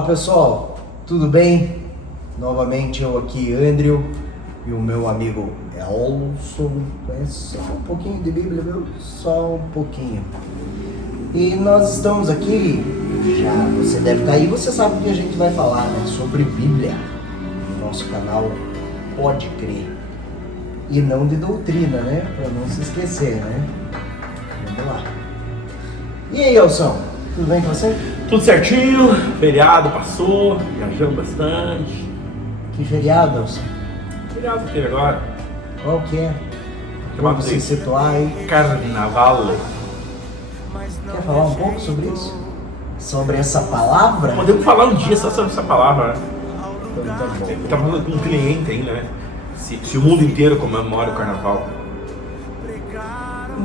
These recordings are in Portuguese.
Fala pessoal, tudo bem? Novamente eu aqui, Andrew, e o meu amigo Elson. Conhece só um pouquinho de Bíblia, viu? Só um pouquinho. E nós estamos aqui, já você deve estar aí, você sabe o que a gente vai falar, né? Sobre Bíblia, no nosso canal Pode Crer. E não de doutrina, né? Para não se esquecer, né? Vamos lá. E aí, Elson, tudo bem com você? Tudo certinho, feriado passou, viajamos bastante. Que feriado, Elson? Feriado que teve agora, Qual que é? Pra você se situar aí. Carnaval. Quer falar um pouco sobre isso? Sobre essa palavra? Podemos falar um dia só sobre essa palavra, né? Então tá bom. Eu tava falando com um cliente ainda, né? Se o mundo inteiro comemora o carnaval.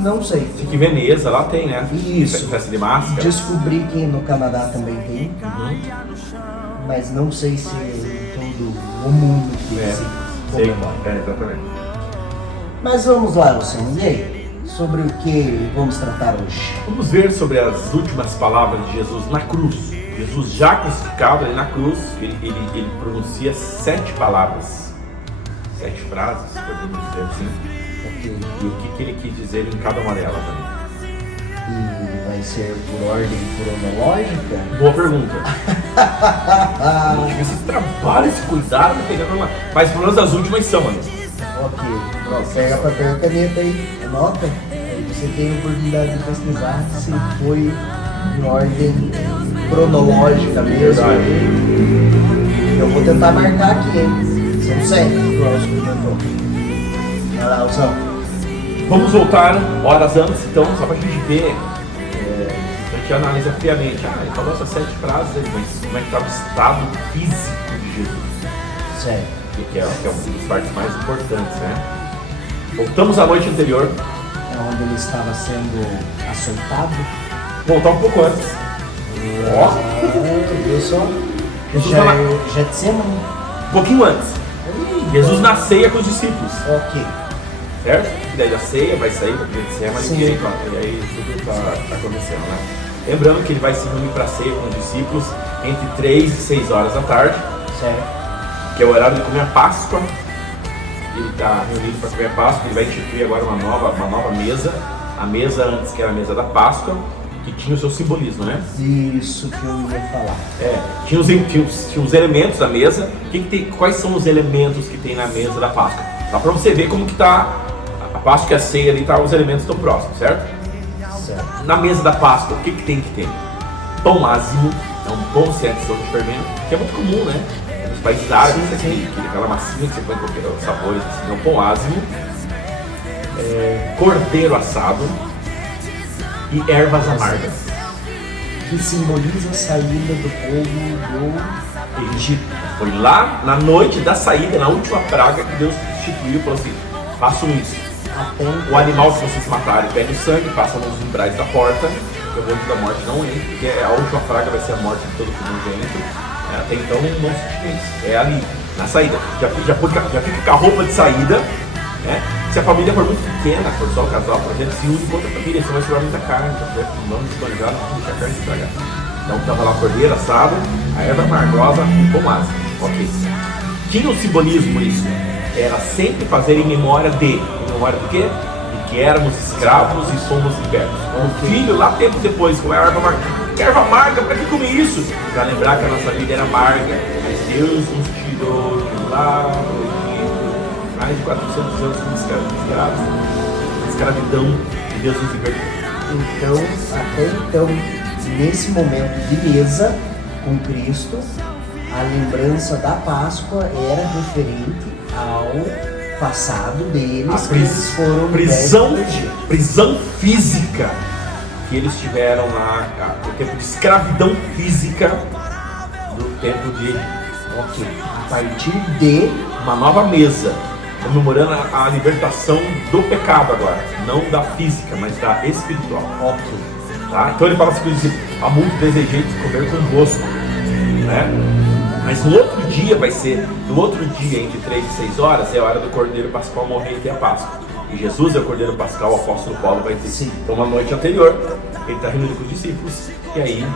Não sei. Fica em Veneza, lá tem, né? Isso. Festa de máscara. Descobri que no Canadá também tem, Uhum. mas não sei se em todo o mundo que se Sei. comemora. Exatamente. Mas vamos lá, Elson. E aí? Sobre o que vamos tratar hoje? Vamos ver sobre as últimas palavras de Jesus na cruz. Jesus já crucificado ali na cruz, ele pronuncia 7 palavras, 7 frases, podemos dizer assim. Ok. E o que ele quis dizer em cada uma delas também. E vai ser por ordem cronológica? Boa pergunta. Tive esse trabalho, esse cuidado de pegar uma. Mas pelo menos as últimas são, mano. Ok. Pega papel e caneta aí, anota. Aí você tem a oportunidade de pesquisar se foi em ordem cronológica mesmo. Eu vou tentar marcar aqui, hein? São 7 que o Elson comentou. Vai lá, Elson. Vamos voltar horas antes, então, só pra gente ver. A gente analisa friamente. Ele falou essas 7 frases, mas como é que estava o estado físico de Jesus? Sério. Que é uma das partes mais importantes, né? Voltamos à noite anterior. É onde ele estava sendo açoitado. Voltar um pouco antes. Ó. Viu só? Jesus Já fala- é Getsemane. Um pouquinho antes. Jesus na ceia com os discípulos, Ok. certo? E daí da ceia vai sair para a ceia, mas Sim. e aí tudo está acontecendo, né? Lembrando que ele vai se reunir para a ceia com os discípulos entre 3 e 6 horas da tarde, Certo. que é o horário de comer a Páscoa. Ele está reunido para comer a Páscoa, ele vai instituir agora uma nova mesa. A mesa antes, que era a mesa da Páscoa, que tinha o seu simbolismo, né? Isso que eu ia falar. Tinha os elementos da mesa. Quais são os elementos que tem na mesa da Páscoa? Só para você ver como que tá a Páscoa e a ceia ali, os elementos estão próximos, certo? Certo. Na mesa da Páscoa, o que tem que ter? Pão ázimo, é um pão sem adição de fermento, que é muito comum, né? Nos países árabes, Sim, aqui, aquela massinha que você põe qualquer sabores, assim, é um pão ázimo, cordeiro assado e ervas amargas. Que simboliza a saída do povo do Egito. Foi lá na noite da saída, na última praga, que Deus instituiu e falou assim: façam isso. Até O animal que vocês matarem, pega o sangue, passa nos umbrais da porta, que o anjo da morte não entra, porque a última praga vai ser a morte de todo primogênito. Até então não se tinha isso. É ali, na saída. Já fica com a roupa de saída, né? Se a família for muito pequena, for só o casal, por exemplo, se une com outra família, você vai sobrar muita carne, então vamos disponibilizar, não deixar a carne estragar. Então tava lá cordeiro assado, a erva amargosa e pão ázimo. Ok. Tinha um simbolismo isso. Era sempre fazer em memória de. Em memória do quê? De que éramos escravos e somos libertos. O filho, lá tempo depois, com a erva amarga. Que erva amarga? Pra que comer isso? Pra lembrar que a nossa vida era amarga. Mas Deus nos tirou de lá do Egito. Mais de 400 anos como escravos. A escravidão e Deus nos libertou. então, até então, nesse momento de mesa com Cristo, a lembrança da Páscoa era referente ao passado deles, que eles foram prisão, libertos do Egito. prisão física que eles tiveram lá, o tempo de escravidão física do tempo de Egito. Ok. A partir de Uma nova mesa, comemorando a libertação do pecado agora, não da física, mas da espiritual. ok. Tá? Então ele fala assim: há muito desejei de comer convosco, né? Mas no outro dia entre 3 e 6 horas, é a hora do Cordeiro Pascal morrer e ter a Páscoa. E Jesus é o Cordeiro Pascal, o apóstolo Paulo vai ter. Sim. Então, uma noite anterior, ele está reunido com os discípulos, e aí,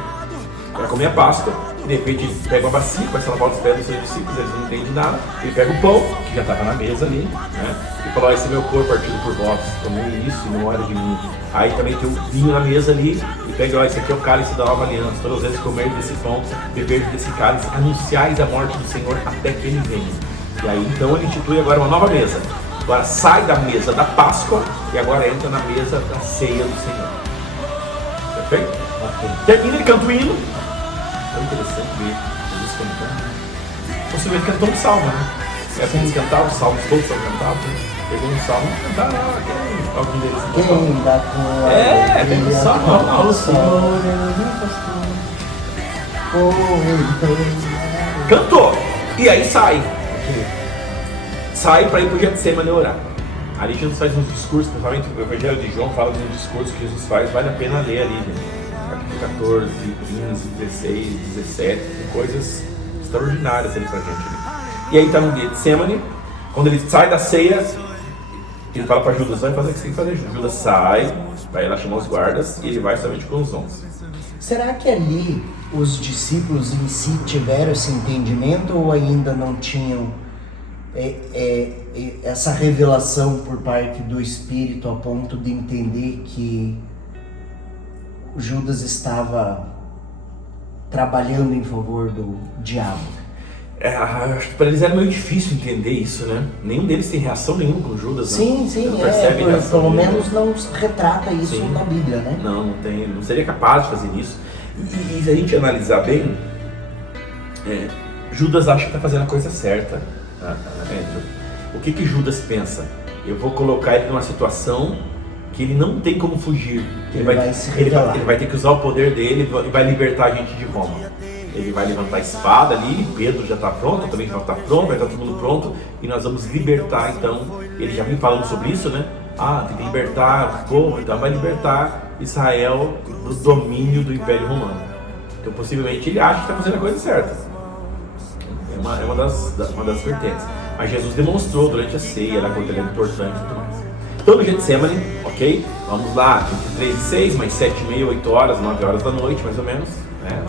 para comer a Páscoa, de repente ele pega uma bacia, começa a lavar os pés dos seus discípulos, eles não entendem nada, ele pega o pão, que já estava na mesa ali, né? E fala, esse é meu corpo partido por vós, tomei isso em memória de mim. Aí também tem o vinho na mesa ali, e pega, esse aqui é o cálice da nova aliança, todas as vezes comer desse pão, beber desse cálice, anunciais a morte do Senhor até que ele venha. E aí então ele institui agora uma nova mesa. Agora sai da mesa da Páscoa e agora entra na mesa da ceia do Senhor. Perfeito? Okay. Termina, ele canta o hino. É interessante ver Jesus cantando. Possivelmente cantou um salmo, né? É assim eles cantavam, os salmos todos são cantados, né? Pegou um salmo e cantaram lá, algum deles. Quem dá com tem um salmo. o Senhor Cantou! E aí sai. Sai para ir para o Getsemane orar. Ali Jesus faz uns discursos, principalmente o Evangelho de João fala de um discurso que Jesus faz, vale a pena ler ali, né? Capítulo 14, 15, 16, 17, tem coisas extraordinárias ali pra gente. Né? E aí está no Getsemane, quando ele sai da ceia, ele fala para Judas, vai fazer o que você tem que fazer. Judas sai, vai lá chamar os guardas e ele vai somente com os 11. Será que ali os discípulos em si tiveram esse entendimento ou ainda não tinham essa revelação por parte do Espírito a ponto de entender que Judas estava trabalhando em favor do diabo? Acho que para eles era meio difícil entender isso, né? Nenhum deles tem reação nenhuma com Judas. Sim, né? sim, não percebe reação pelo nenhuma. menos não retrata isso Sim. na Bíblia, né? Não tem, não seria capaz de fazer isso. E se a gente analisar bem, Judas acha que está fazendo a coisa certa. O que Judas pensa? Eu vou colocar ele numa situação que ele não tem como fugir. Ele vai ter que usar o poder dele e vai libertar a gente de Roma. Ele vai levantar a espada ali, Pedro já está pronto, também já está pronto, vai estar todo mundo pronto, e nós vamos libertar então. Ele já vem falando sobre isso, né? Tem que libertar o povo, então vai libertar Israel do domínio do Império Romano. Então possivelmente ele acha que está fazendo a coisa certa. É uma das vertentes. Mas Jesus demonstrou durante a ceia, lá quando ele era importante e tudo mais. Então no Getsemane, ok? Vamos lá, entre 3 e 6, mais 7 e meia, 8 horas, 9 horas da noite, mais ou menos, né?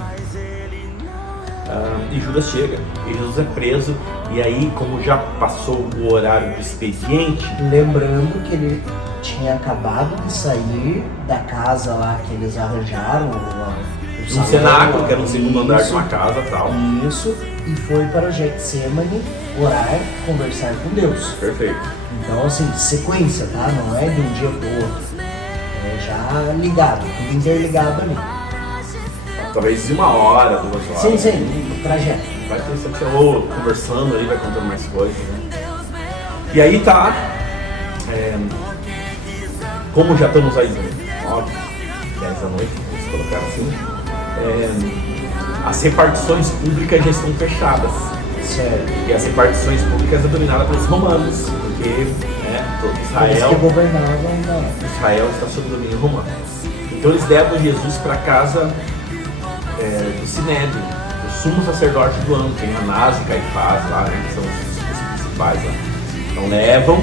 E Judas chega, e Jesus é preso, e aí, como já passou o horário do expediente... Lembrando que ele tinha acabado de sair da casa lá que eles arranjaram, um cenáculo, que era no segundo andar de uma casa e tal. Isso, e foi para o Getsemane orar, conversar com Deus. Perfeito. Então, assim, sequência, tá? Não é de um dia para o outro. É já ligado, tudo interligado ali. Talvez de 1 hora, 2 horas. Sim, o trajeto. Vai ter sempre ou conversando ali, vai contando mais coisas, né? E aí tá, como já estamos aí 9, 10 da noite, vamos colocar assim, as repartições públicas já estão fechadas. Certo. E as repartições públicas é dominada pelos romanos, porque todo Israel está sob domínio romano. Então eles levam Jesus para casa do Sinédrio, do sumo sacerdote do ano, tem Anás e Caifás lá, né, que são os principais lá. Então levam,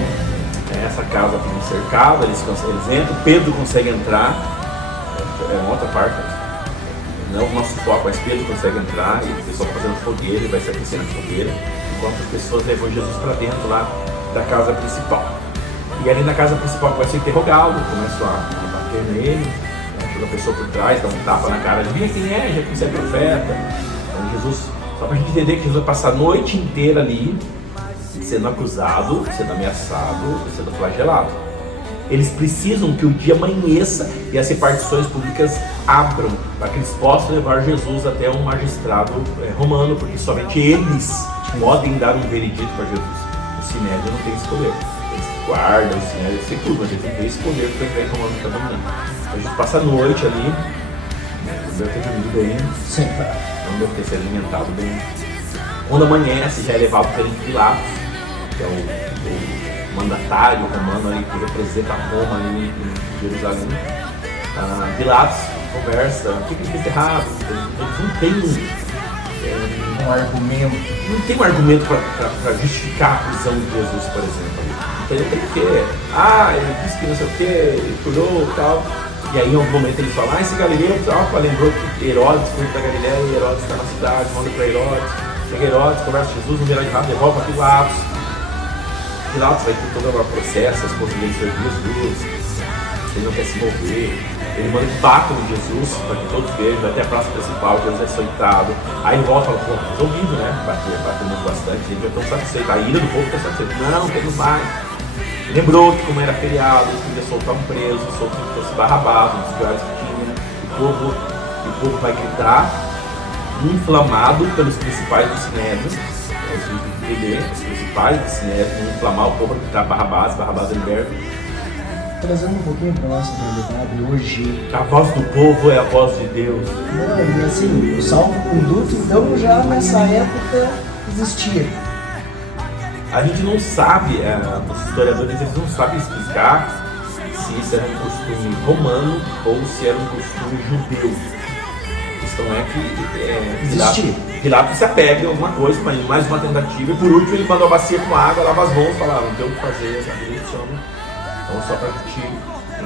essa casa fica cercada, eles entram, Pedro consegue entrar, é uma outra parte, não o nosso foco, mas Pedro consegue entrar, e o pessoal fazendo fogueira, ele vai se aquecendo na fogueira, enquanto as pessoas levam Jesus para dentro lá da casa principal. E ali na casa principal começam a interrogá-lo, começam a bater nele, chega a pessoa por trás, dá um tapa na cara, diz quem é, já que você é profeta. Então Jesus, só pra gente entender que Jesus vai passar a noite inteira ali, sendo acusado, sendo ameaçado, sendo flagelado. Eles precisam que o dia amanheça e as repartições públicas abram, para que eles possam levar Jesus até um magistrado romano, porque somente eles podem dar um veredito para Jesus. O Sinédrio não tem esse poder. Eles guardam o Sinédrio, sei tudo, mas eles não têm esse poder para o Império Romano que está dominando. Então a gente passa a noite ali, não deve ter dormido bem, não deve ter se alimentado bem. Quando amanhece, já é levado para Pilatos, que é o mandatário romano ali, que representa Roma ali em Jerusalém. Pilatos conversa, o que ele fez errado? Eles não tem um argumento. Não tem um argumento para justificar a prisão de Jesus, por exemplo. Então ele tem o quê? Ele disse que não sei o quê, ele curou e tal. E aí em algum momento eles falam, esse Galileu, lembrou que Herodes foi da Galileia e Herodes está na cidade, manda para Herodes. Chega Herodes, conversa com Jesus, no milagre rápido, devolve para Pilatos. Pilatos vai ter todo o processo, as possibilidades de Jesus, ele não quer se mover. Ele manda que batam em Jesus, para que todos vejam, vai até a praça principal, Jesus é açoitado. Aí ele volta e fala, resolvido, né? Batemos bastante, ele já estão satisfeitos. A ira do povo está satisfeita. Não, temos mais. Lembrou que como era feriado, ele queria soltar um preso, soltar um fosse Barrabás, um dos piores que tinha. O povo vai gritar, inflamado pelos principais do Sinédrio. Os principais do Sinédrio, inflamar o povo, gritar Barrabás é liberto. Trazendo um pouquinho para nossa realidade hoje. A voz do povo é a voz de Deus. Não, e assim, o salvo-conduto, então, já nessa época existia. A gente não sabe, os historiadores eles não sabem explicar se isso era um costume romano ou se era um costume judeu. A questão é que Pilatos se apega a alguma coisa, mas mais uma tentativa, e por último ele mandou a bacia com água, lava as mãos, falava, não tem o que fazer, sabe? Então só para a gente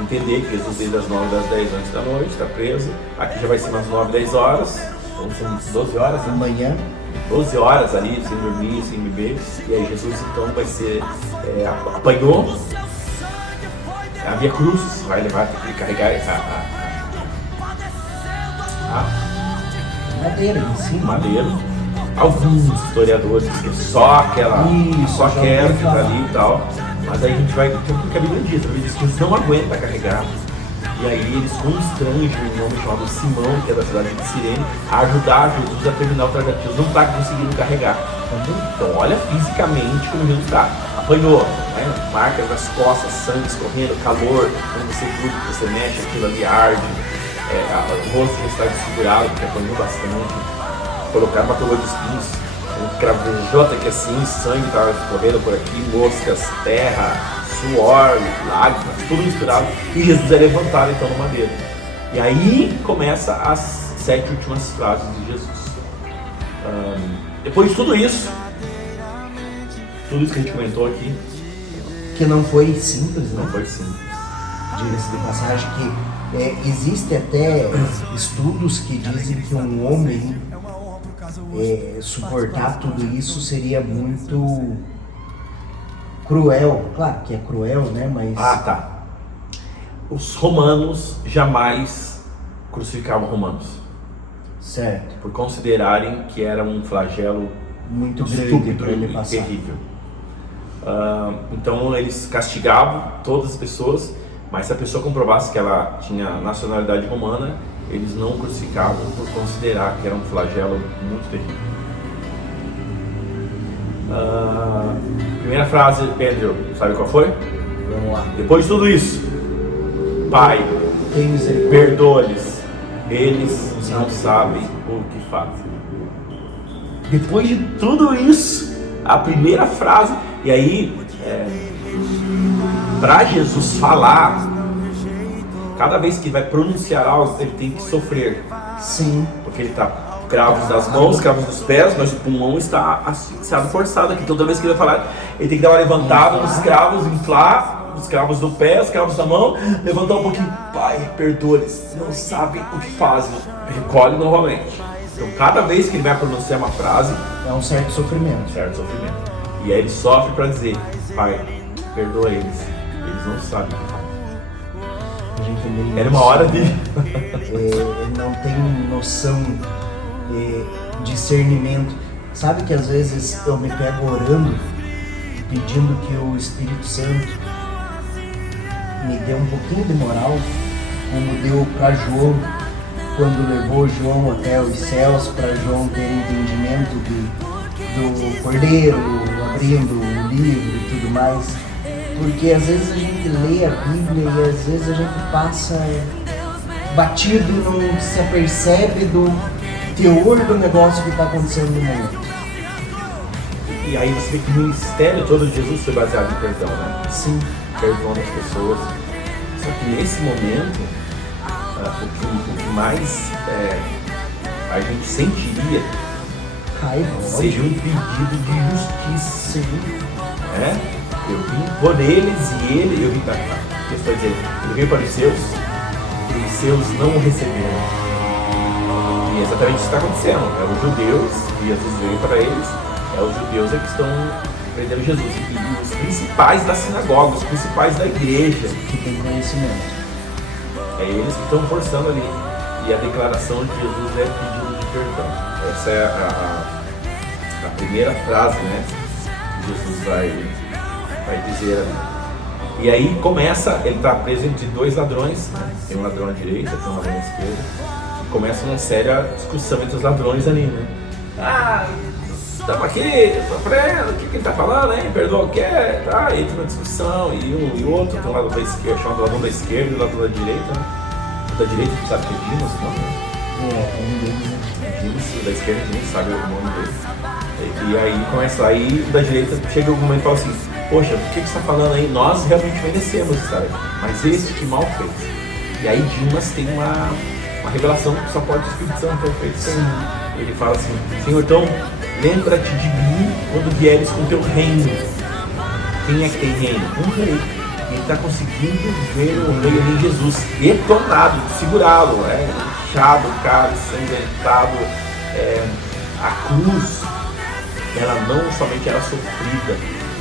entender que Jesus veio das 9 às 10 antes da noite, está preso, aqui já vai ser umas 9, 10 horas, então são 12 horas, né? Amanhã. 12 horas ali, sem dormir, sem beber, e aí Jesus então vai ser, apanhou, a Via Cruz vai levar, tem que carregar a Madeira em cima. madeira. Alguns historiadores que só aquela que tá ali e tal, mas aí a gente vai ter o que a Bíblia diz que eles não aguentam carregar. E aí eles constrangem um homem chamado Simão, que é da cidade de Cirene, a ajudar Jesus a terminar o trajeto. Jesus não está conseguindo carregar. Então olha fisicamente como Jesus está. Apanhou, né? Marcas nas costas, sangue escorrendo, calor, quando você gruda, você mexe, aquilo ali arde, o rosto já está desfigurado, porque apanhou bastante. Colocaram uma coroa de espinhos, um cravejota que assim, sangue estava escorrendo por aqui, moscas, terra, suor, lágrimas, tudo misturado, e Jesus é levantado então no madeiro. E aí começa as 7 últimas frases de Jesus. Depois de tudo isso que a gente comentou aqui, Que não foi simples, não né? foi simples. Diga-se de passagem que existe até estudos que dizem que um homem suportar tudo isso seria muito cruel. Claro que é cruel, né? Mas Tá. Os romanos jamais crucificavam romanos, certo, por considerarem que era um flagelo muito grande estúpido para ele e passar. terrível. Então eles castigavam todas as pessoas, mas se a pessoa comprovasse que ela tinha nacionalidade romana, eles não crucificavam por considerar que era um flagelo muito terrível. Primeira frase, Pedro, sabe qual foi? Vamos lá. Depois de tudo isso, Pai, Tem misericórdia. perdoa-lhes, eles não sabem o que fazem. Depois de tudo isso, a primeira frase, e aí, para Jesus falar, cada vez que vai pronunciar algo, ele tem que sofrer, Sim. porque ele está cravos das mãos, cravos dos pés, mas o pulmão está asfixiado, forçado aqui. Então, toda vez que ele vai falar, ele tem que dar uma levantada nos cravos, inflar os cravos do pé, os cravos da mão, levantar um pouquinho. Pai, perdoa-lhes, não sabem o que fazem. Recolhe novamente. Então, cada vez que ele vai pronunciar uma frase, É um certo sofrimento. certo sofrimento. E aí ele sofre para dizer, Pai, perdoa eles não sabem o que fazem. A gente meio Era uma hora de... não tem noção, discernimento. Sabe que às vezes eu me pego orando, pedindo que o Espírito Santo me dê um pouquinho de moral, como deu para João, quando levou João até os céus, para João ter entendimento do Cordeiro, abrindo o livro e tudo mais. Porque às vezes a gente lê a Bíblia e às vezes a gente passa batido, não se apercebe do teor do negócio que está acontecendo no mundo. E aí você vê que o ministério todo de Jesus foi baseado em perdão, né? Sim. Perdoando as pessoas. Só que nesse momento, o que mais a gente sentiria Raiva, seja um pedido de justiça. Eu vim por eles e eu vim para cá. Ele vai dizer, ele veio para os seus fariseus não o receberam. E é exatamente isso que está acontecendo. É os judeus, e Jesus veio para eles, é os judeus que estão prendendo Jesus. E os principais da sinagoga, os principais da igreja, Que tem conhecimento. é eles que estão forçando ali. E a declaração de Jesus é pedido de perdão. Essa é a primeira frase, né, que Jesus vai dizer ali. E aí começa, ele está preso entre dois ladrões, né? Tem um ladrão à direita, tem um ladrão à esquerda. E começa uma séria discussão entre os ladrões ali, né? Ah, estamos aqui, sofrendo, o que ele está falando, hein? Perdoa o quê? Tá, entra uma discussão, e um e outro, tem um ladrão da esquerda, chama o ladrão da esquerda e o ladrão da direita, né? O da direita, tu sabe que é Dimas, não? Um deles, né? Dimas, o da esquerda, a gente sabe o nome dele. E aí começa, aí o da direita chega algum momento e fala assim: poxa, o que você está falando aí? Nós realmente merecemos estar aqui, mas esse que mal fez. E aí Dimas tem uma revelação que só pode o Espírito Santo ter feito. Sim. Ele fala assim: Senhor, então lembra-te de mim quando vieres com teu reino. Quem é que tem reino? Um rei. Ele está conseguindo ver o rei ali em Jesus, detonado, segurá-lo, inchado, cara, ensanguentado. A cruz, ela não somente era sofrida,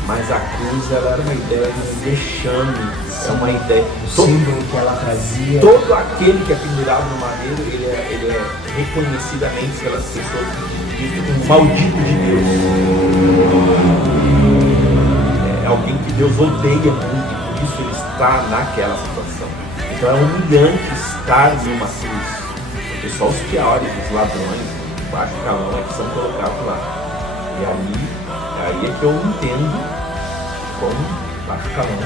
mas a cruz ela era uma ideia de um vexame, é uma ideia. O símbolo que ela trazia. Todo aquele que é pendurado no madeiro, ele é reconhecidamente pelas pessoas visto como maldito de Deus. É alguém que Deus odeia muito, e por isso ele está naquela situação. Então é humilhante estar numa cruz. Porque só os piores, os ladrões, o baixo calão é que são colocados lá. E aí é que eu entendo como baixo calão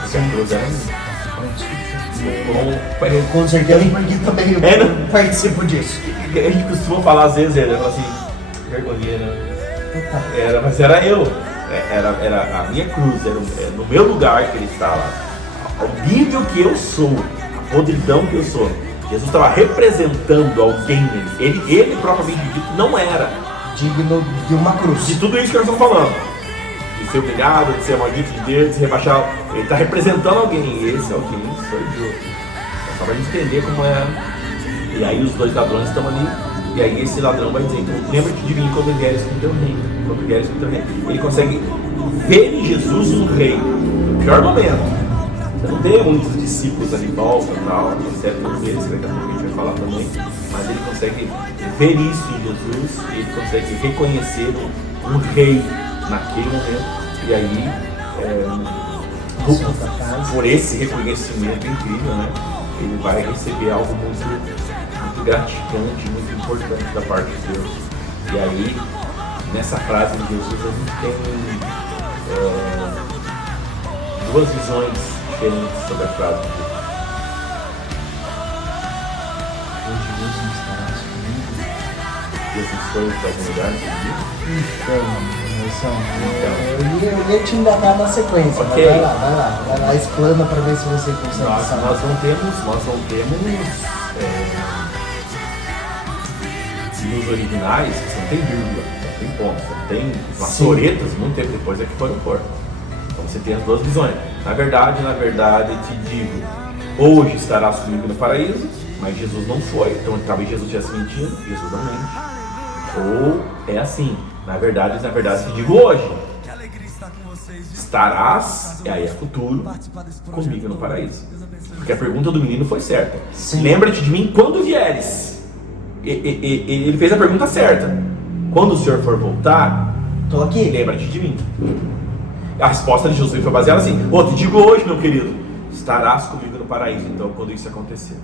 porque a cruz era minha. Com certeza, porque também eu participo disso. A gente costuma falar às vezes, ele fala assim, vergonha, né? Mas era eu. Era a minha cruz, era no meu lugar que ele estava. Ao nível que eu sou, a podridão que eu sou. Jesus estava representando alguém nele. Ele propriamente dito não era digno de uma cruz. De tudo isso que nós estamos falando. De ser humilhado, de ser maldito de Deus, de ser rebaixado. Ele está representando alguém. E esse alguém sou eu. É só para a gente entender como é. E aí os dois ladrões estão ali. E aí esse ladrão vai dizer: então lembra-te de mim quando vieres com teu reino. Quando vieres com teu reino. Ele consegue ver em Jesus um rei. No pior momento. Você não tem muitos discípulos ali em volta e tal, exceto um deles, que daqui a pouco a gente vai falar também. Mas ele consegue ver isso em Jesus e ele consegue reconhecer um rei naquele momento. E aí, por esse reconhecimento incrível, né, ele vai receber algo muito gratificante, muito importante da parte de Deus. E aí, nessa frase de Jesus, a gente tem duas visões diferentes sobre a frase de Deus. Jesus foi para algum lugar eu ia te enganar na sequência, okay. Mas vai lá, explana para ver se você consegue. Nós não temos nos originais, você não tem vírgula, não tem ponto, você tem maçoretas muito tempo depois é que foram pôr. Então você tem as duas visões. Na verdade, te digo, hoje estarás comigo no paraíso, mas Jesus não foi. Então talvez Jesus estivesse mentindo, Jesus não mente. Ou é assim, na verdade te digo hoje, estarás, e aí é futuro, comigo no paraíso. Porque a pergunta do menino foi certa. Lembra-te de mim quando vieres. Ele fez a pergunta certa. Quando o Senhor for voltar, tô aqui. Lembra-te de mim. A resposta de Jesus foi baseada assim: te digo hoje, meu querido, estarás comigo no paraíso. Então quando isso acontecer.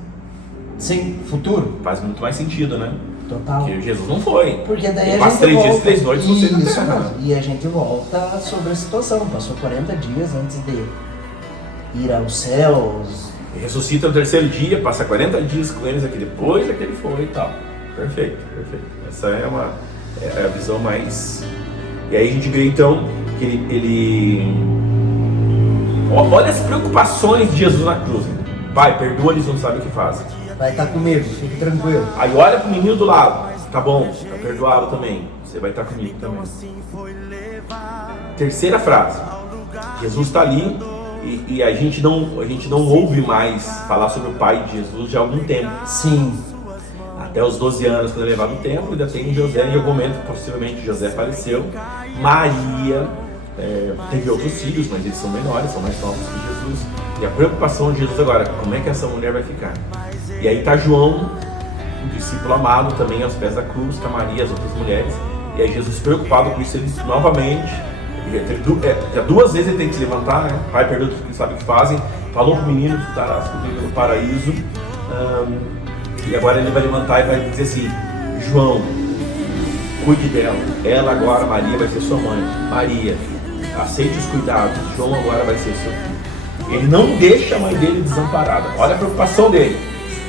Sim, futuro. Faz muito mais sentido, né? Total. Porque Jesus não foi. Porque daí ele a gente 3 dias e 3 noites você não isso, tem. E a gente volta sobre a situação. Passou 40 dias antes de ir aos céus. E ressuscita no terceiro dia, passa 40 dias com eles aqui depois, que ele foi e tal. Perfeito. Essa é a visão mais. E aí a gente vê então que ele... Olha as preocupações de Jesus na cruz. Pai, perdoa, eles não sabem o que fazem. Vai estar comigo, fique tranquilo. Aí olha pro menino do lado. Tá bom, tá perdoado também. Você vai estar comigo também. Terceira frase. Jesus está ali E a gente não ouve mais falar sobre o pai de Jesus já há algum tempo. Sim. Até os 12 anos, quando ele levava no templo, ainda tem José. Em algum momento, possivelmente, José faleceu. Maria teve outros filhos, mas eles são menores, são mais novos que Jesus. E a preocupação de Jesus agora, como é que essa mulher vai ficar? E aí está João, o discípulo amado, também aos pés da cruz, está Maria, as outras mulheres. E aí Jesus, preocupado com isso, ele novamente, já 2 vezes ele tem que se levantar, né? Pai, perdoa tudo que sabe o que fazem. Falou para o menino que estará no paraíso. E agora ele vai levantar e vai dizer assim: João, cuide dela. Ela agora, Maria, vai ser sua mãe. Maria, aceite os cuidados. João agora vai ser seu filho. Ele não deixa a mãe dele desamparada. Olha a preocupação dele.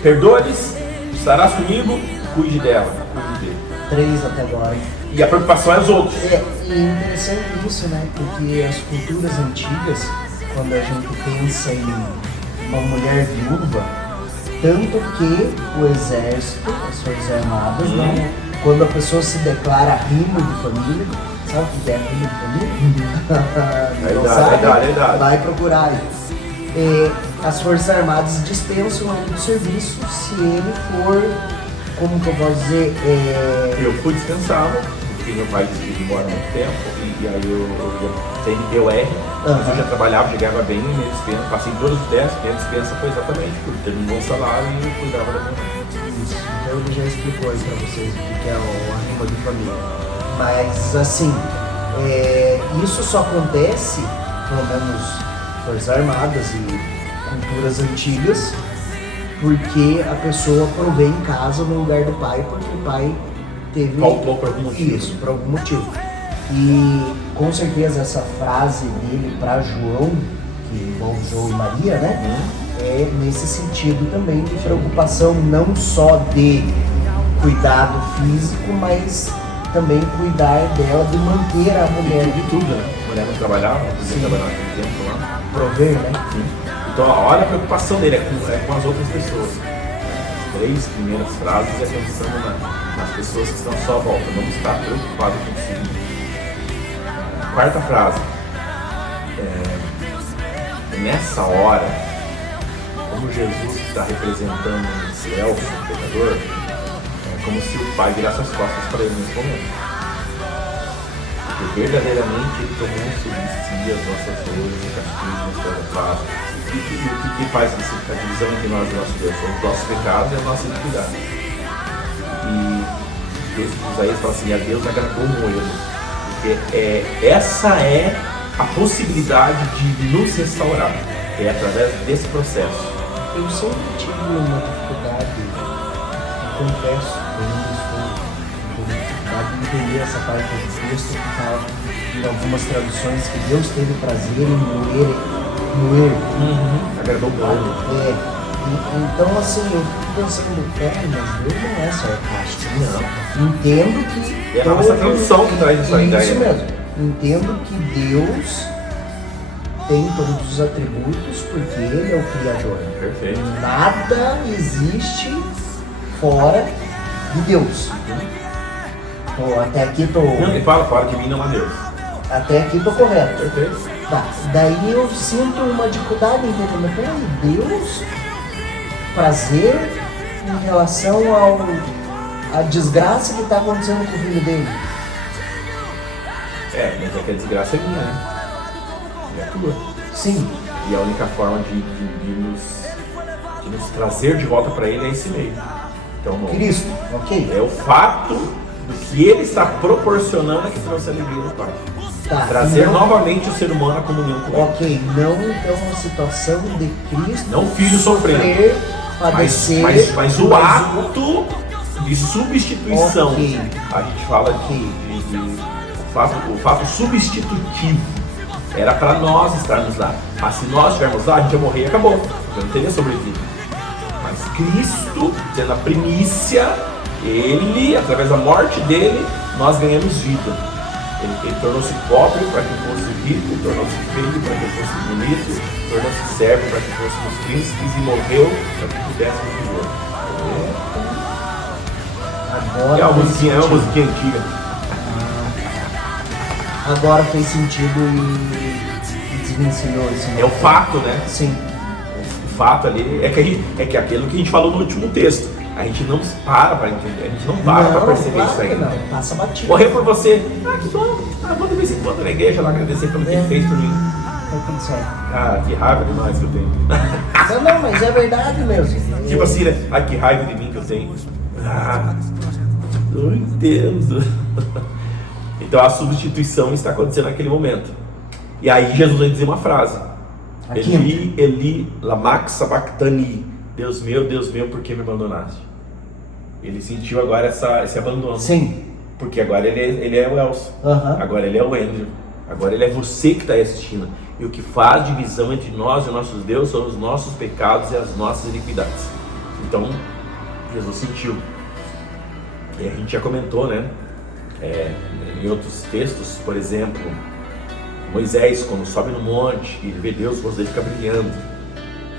Perdoa-lhes, estarás comigo, cuide dela, cuide dele. 3 até agora. E a preocupação é os outros. E é interessante isso, né? Porque as culturas antigas, quando a gente pensa em uma mulher viúva, tanto que o exército, as forças armadas, não, quando a pessoa se declara rimo de família, sabe o que é rimo de família? Não sabe? Vai procurar isso. As forças armadas dispensam ele do serviço se ele for, como que eu posso dizer? Eu fui dispensado, porque meu pai tinha embora há muito tempo, e aí eu CNPUR, eu já trabalhava, chegava bem, me dispensa, passei todos os testes, minha dispensa foi exatamente por ter um bom salário e eu cuidava da minha mãe. Isso, então ele já explicou aí pra vocês o que é a rima de família. Mas assim, isso só acontece, pelo menos Forças Armadas e culturas antigas, porque a pessoa provê em casa no lugar do pai, porque o pai teve... Faltou por algum motivo. Isso, por algum motivo. E com certeza essa frase dele para João, que envolve João e Maria, né? É nesse sentido também de preocupação não só de cuidado físico, mas também cuidar dela, de manter a mulher. De tudo, né? A mulher não trabalhava, não podia trabalhar naquele tempo lá. Prover, né? Sim. Então olha a preocupação dele, é com as outras pessoas. As 3 primeiras frases é pensando nas pessoas que estão à sua volta, não está preocupado consigo. 4ª frase. Nessa hora, como Jesus está representando esse elfo, o pecador, é como se o pai virasse as costas para ele nesse momento. Porque verdadeiramente ele tomou sobre si as nossas dores e castigos nos da paz. E o que faz a divisão entre nós e nosso Deus? São os nossos pecados e a nossa iniquidade. E Deus, Isaías fala assim: a Deus agradou um erro. Porque essa é a possibilidade de nos restaurar, é através desse processo. Eu sempre tive uma dificuldade, confesso, de entender essa parte do texto que fala em algumas traduções que Deus teve prazer em moer. Agradou o povo. Então assim, eu fico pensando, mas Deus não é sarcástico. Não. Entendo que... É a nossa tradução que traz isso aí. Isso mesmo. Entendo que Deus tem todos os atributos porque Ele é o Criador. Perfeito. Nada existe fora de Deus. Até aqui tô... Não, ele fala que mim não há Deus. Até aqui tô correto. Perfeito. Tá. Daí eu sinto uma dificuldade em entender, mas peraí, Deus... prazer em relação à desgraça que está acontecendo com o filho dele. Mas é que a desgraça é minha, né? É tua. Sim. E a única forma de nos trazer de volta para ele é esse meio. Então, Cristo, ok? É o fato do que ele está proporcionando que trouxe a alegria do Pai. Tá, trazer não, novamente o ser humano à comunhão com ele. Ok, não então a situação de Cristo não filho sofrendo, padecer, mas o ato de substituição. Okay. A gente fala o fato substitutivo era para nós estarmos lá. Mas se nós estivermos lá, a gente ia morrer e acabou. Já não teria sobrevivido. Mas Cristo, sendo a primícia, ele, através da morte dele, nós ganhamos vida. Ele tornou-se pobre para que fosse rico, tornou-se feio para que fosse bonito, tornou-se servo para que fôssemos príncipes e morreu para que pudéssemos viver. Agora é uma musiquinha antiga. Agora fez sentido e me ensinou isso. É o fato, né? Sim. O fato ali é que aquilo que a gente falou no último texto. A gente não para entender, a gente não para perceber claro isso aí. Não, passa batido. Morreu por você. Que bom. Vou de vez em quando na igreja lá agradecer pelo que ele fez por mim. Tá tudo certo. Cara, que raiva demais que eu tenho. Não, mas é verdade mesmo. Tipo assim, né? Ai, que raiva de mim que eu tenho. Não entendo. Então a substituição está acontecendo naquele momento. E aí Jesus vai dizer uma frase. Eli, Eli, lama sabachthani. Deus meu, por que me abandonaste? Ele sentiu agora esse abandono. Sim. Porque agora ele é o Elson. Agora ele é o Andrew. Agora ele é você que está assistindo. E o que faz divisão entre nós e o nosso Deus são os nossos pecados e as nossas iniquidades. Então, Jesus sentiu. E a gente já comentou, né? Em outros textos, por exemplo, Moisés, quando sobe no monte e vê Deus, o rosto dele fica brilhando.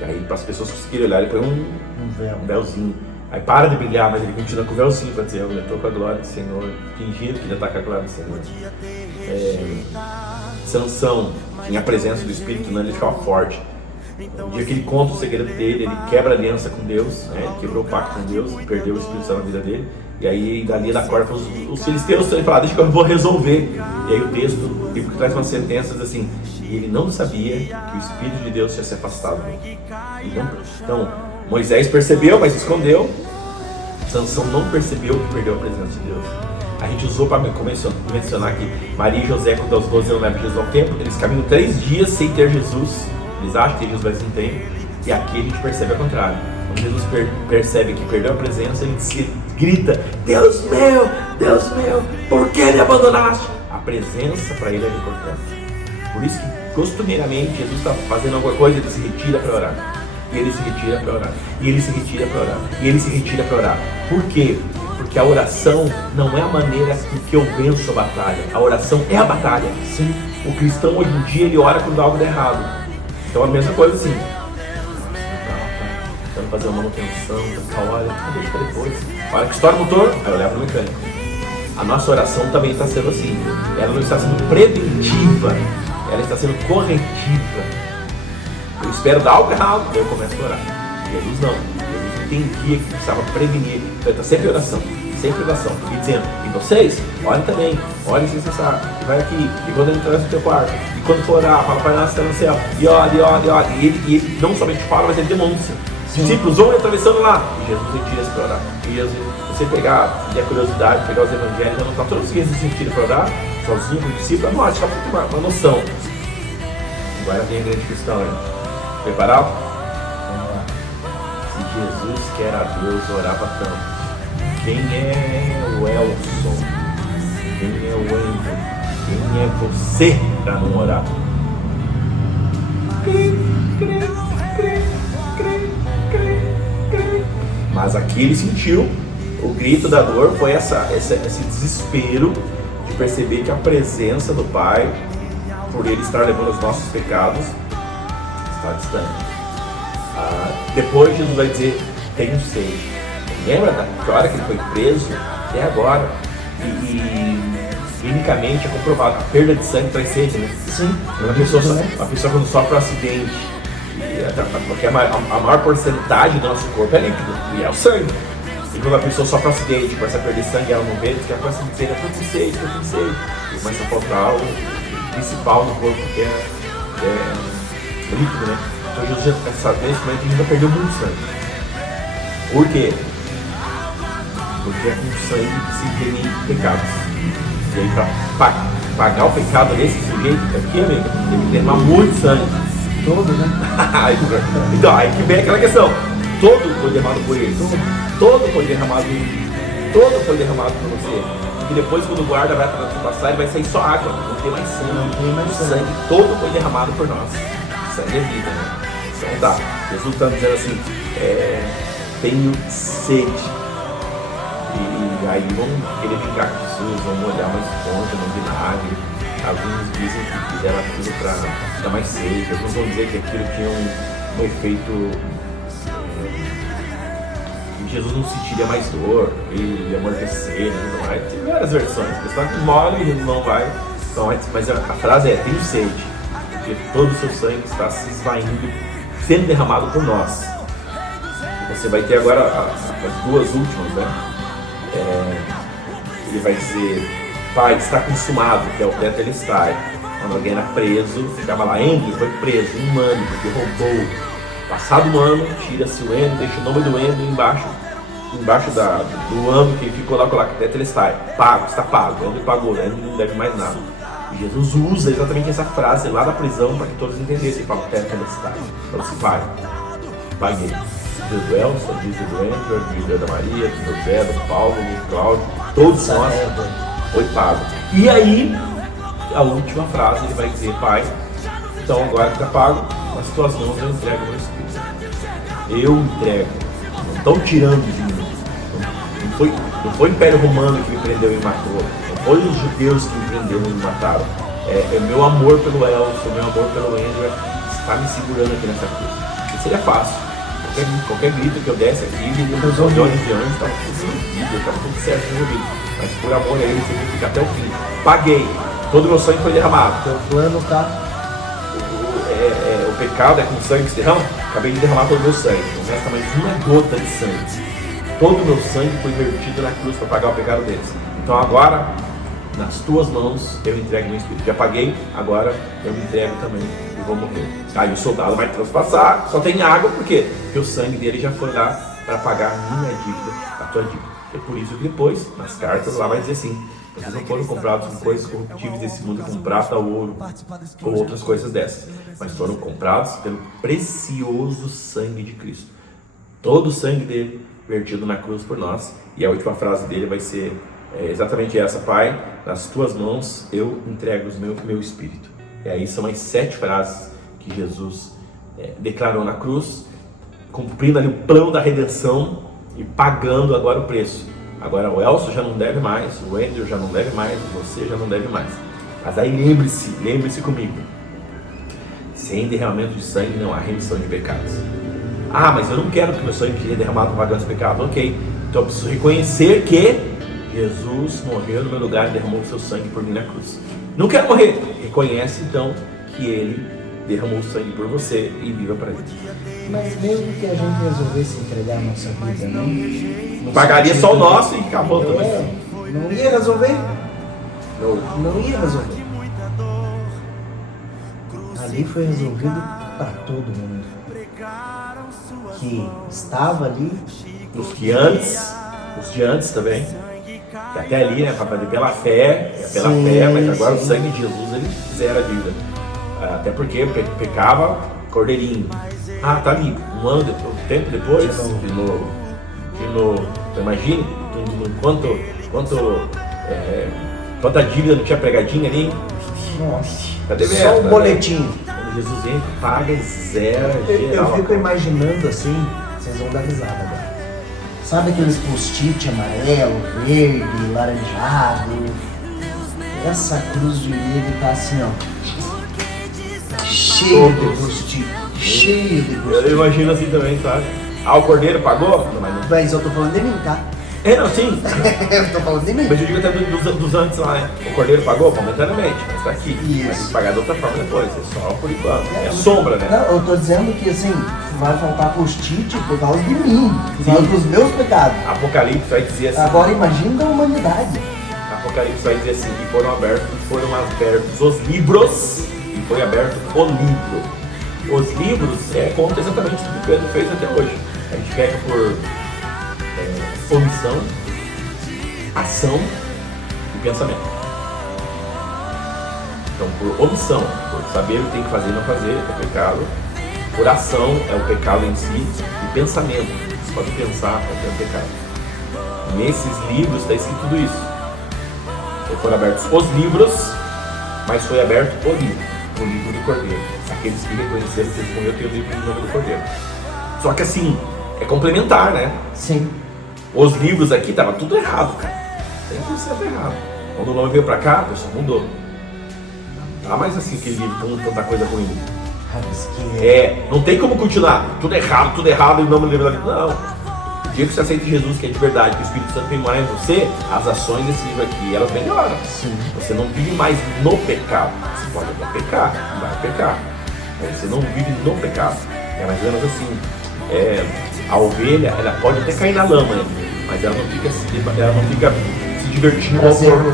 E aí, para as pessoas conseguirem olhar, ele põe um véuzinho. Aí para de brilhar, mas ele continua com o véuzinho para dizer: eu estou com a glória do Senhor, fingindo que ainda está com a glória do Senhor. Sansão tinha a presença do Espírito, né? Ele ficava forte. No dia que ele conta o segredo dele, ele quebra a aliança com Deus, né? Ele quebrou o pacto com Deus, perdeu o Espírito Santo na vida dele. E aí, dali da corda, os filisteus, ele fala: deixa que eu vou resolver. E aí o texto, o livro que traz umas sentenças assim: e ele não sabia que o Espírito de Deus tinha se afastado dele. Então, Moisés percebeu, mas escondeu. Sansão não percebeu que perdeu a presença de Deus. A gente usou para mencionar que Maria e José, quando aos 12 anos levam Jesus ao templo, eles caminham 3 dias sem ter Jesus. Eles acham que Jesus, mas não tem. E aqui a gente percebe ao contrário. Quando Jesus percebe que perdeu a presença, ele grita: Deus meu, por que me abandonaste? A presença para ele é importante. Por isso que costumeiramente Jesus está fazendo alguma coisa, ele se retira para orar. E ele se retira para orar. E ele se retira para orar. E ele se retira para orar. Por quê? Porque a oração não é a maneira com que eu venço a batalha. A oração é a batalha. Sim. O cristão hoje em dia ele ora quando algo dá errado. Então a mesma coisa assim. Quero fazer uma manutenção, olha, deixa para depois. Olha que estoura o motor, aí eu levo no mecânico. A nossa oração também está sendo assim. Ela não está sendo preventiva, ela está sendo corretiva. Eu espero dar algo errado, aí eu começo a orar. Jesus não. Jesus entendia que precisava prevenir. Então está sempre oração. Sempre oração. E dizendo: e vocês, olhem também. Olhem se você sabe. E vai aqui. E quando ele entrar no teu quarto. E quando for orar, fala: Pai nosso que está no céu. E olhe. E ele não somente fala, mas ele demonstra. Os discípulos vão atravessando lá. E Jesus retira-se para orar. E Jesus, você pegar, e a curiosidade, pegar os evangelhos, não está todos os dias se retira para orar, sozinho com o discípulo, não, acho que está uma noção. Agora vem a grande questão, né? Preparado? Vamos lá. Se Jesus, que era Deus, orava tanto, quem é o Elson? Quem é o Andrew? Quem é você para não orar? Mas aqui ele sentiu, o grito da dor foi esse desespero de perceber que a presença do Pai, por ele estar levando os nossos pecados, está distante. Depois Jesus vai dizer: tenho sede. Lembra da hora que ele foi preso? Até agora. E clinicamente é comprovado, a perda de sangue traz sede, né? Sim. Uma pessoa quando sofre um acidente, porque a maior porcentagem do nosso corpo é líquido, e é o sangue. E quando a pessoa sofre um acidente, começa a perder sangue, ela não vê, ela começa a dizer: eu tô com sede. E começa a faltar algo principal no corpo, que é líquido, né? Então Jesus, nesse momento, ainda perdeu muito sangue. Por quê? Porque é com sangue que se remide pecados. E aí, para pagar o pecado desse sujeito aqui, amigo, tem que derramar muito sangue. Todo, né? Então, aí que vem aquela questão. Todo foi derramado por ele. Todo foi derramado por você. E depois, quando o guarda vai passar, ele vai sair só água. Não tem mais sangue. O sangue todo foi derramado por nós. Sangue é vida, né? Então tá. Jesus está dizendo assim: tenho sede. E aí vão querer ficar com Jesus, vão molhar uma esponja no vinagre. Alguns dizem que fizeram aquilo para dar mais sede. Alguns vão dizer que aquilo tinha um efeito. Jesus não sentiria mais dor, ele ia amortecer, não vai. Tem várias versões. A questão é que mole e não vai. Então, mas a frase é: tenho sede. porque todo o seu sangue está se esvaindo, sendo derramado por nós. Você vai ter agora as duas últimas, né? Ele vai dizer, Pai, está consumado, que é o tetelestai. Quando alguém era preso, ficava lá, Andrew foi preso 1 ano porque roubou. Passado 1 ano, tira-se o Andrew, deixa o nome do Andrew embaixo do ano que ficou lá, coloca tetelestai. Pago, está pago, Andrew pagou, Andrew não deve mais nada. E Jesus usa exatamente essa frase lá da prisão para que todos entendessem. Ele fala tetelestai. Então se paga. Paguei. Diz do Elson, diz do Andrew, diz da Maria, diz do Zé, do Paulo, do Cláudio, todos nós foi pago. E aí, a última frase, ele vai dizer, Pai, então agora que está pago, nas tuas mãos eu entrego o meu Espírito. Eu entrego. Não estão tirando de mim. Não foi o Império Romano que me prendeu e me matou. Não foi os judeus que me prenderam e me mataram. É meu amor pelo Elson, meu amor pelo Andrew está me segurando aqui nessa cruz. Isso seria fácil. Qualquer grito que eu desse aqui, os olhos de anjo estavam tudo resolvido, estava tudo certo resolvido. Mas por amor a ele, você tem que ficar até o fim. Paguei. Todo o meu sangue foi derramado. Teu plano tá. O pecado é com sangue que se derrama. Acabei de derramar todo o meu sangue. Não resta mais uma gota de sangue. Todo o meu sangue foi vertido na cruz para pagar o pecado deles. Então agora, nas tuas mãos, eu entrego meu Espírito. Já paguei, agora eu me entrego também e vou morrer. Aí o soldado vai transpassar, só tem água, por quê? Porque o sangue dele já foi lá para pagar a minha dívida, a tua dívida. É por isso que depois, nas cartas, lá vai dizer assim, vocês não foram comprados com coisas corruptíveis desse mundo, com prata, ouro, ou outras coisas dessas, mas foram comprados pelo precioso sangue de Cristo. Todo o sangue dele vertido na cruz por nós. E a última frase dele vai ser exatamente essa, Pai, nas tuas mãos eu entrego o meu Espírito. E aí são as 7 frases que Jesus declarou na cruz, cumprindo ali o plano da redenção e pagando agora o preço. Agora o Elson já não deve mais, o Andrew já não deve mais, você já não deve mais. Mas aí lembre-se comigo, sem derramamento de sangue não há remissão de pecados. Ah, mas eu não quero que meu sangue seja derramado para pagar os pecados. Ok, então eu preciso reconhecer que Jesus morreu no meu lugar e derramou o seu sangue por mim na cruz. Não quero morrer. Reconhece então que Ele derramou o sangue por você e viva para Ele. Mas mesmo que a gente resolvesse entregar a nossa vida, não? Pagaria só o nosso e acabou também. Não ia resolver? Não ia resolver. Ali foi resolvido para todo mundo que estava ali. Os de antes também. Que até ali, né, pela fé, mas agora o sangue de Jesus, ele zera a dívida. Até porque pecava cordeirinho. Ah, tá ali, 1 ano depois, tempo depois, de novo. Imagine quanta dívida não tinha pregadinha ali. Nossa, cadê só o boletim. Quando Jesus entra, paga e zera geral. Eu fico imaginando assim, vocês vão dar risada agora. Sabe aqueles post-it amarelo, verde, laranjado? Essa cruz de livro tá assim, ó. Cheio de post-it. Cheio de post-it. Eu imagino assim também, sabe? Ah, o cordeiro pagou? Mas eu tô falando de mim, tá? Não, sim. Eu tô falando de mim. Mas eu digo até dos antes lá, né? O cordeiro pagou momentaneamente, mas tá aqui. Isso. Mas tem que pagar de outra forma depois, é só por enquanto. É sombra, né? Não, eu tô dizendo que assim, vai faltar post-it por causa de mim, por causa dos meus pecados. Apocalipse vai dizer assim. Agora imagina da humanidade. Apocalipse vai dizer assim, que foram abertos os livros e foi aberto o livro. Os livros conta exatamente tudo que Pedro fez até hoje. A gente pega por omissão, ação e pensamento. Então, por omissão, por saber o que tem que fazer e não fazer, é pecado. Por ação, é o pecado em si. E pensamento, você pode pensar, é o pecado. Nesses livros está escrito tudo isso. Então, foram abertos os livros, mas foi aberto o livro do Cordeiro. Aqueles que reconheceram que ele morreu tem o livro do nome do Cordeiro. Só que assim, é complementar, né? Sim. Os livros aqui tava tudo errado, cara. 100% errado. Quando o nome veio pra cá, o pessoal mudou. Não mais assim aquele livro com tanta coisa ruim. Não tem como continuar. Tudo errado e o nome do livro ali. Não. dia que você aceita Jesus, que é de verdade, que o Espírito Santo vem morar em você, as ações desse livro aqui, elas melhoram. Sim. Você não vive mais no pecado. Você pode até pecar, vai pecar. Mas você não vive no pecado. É mais ou menos assim. A ovelha, ela pode até cair na lama, né? Mas ela não fica se divertindo igual o porco.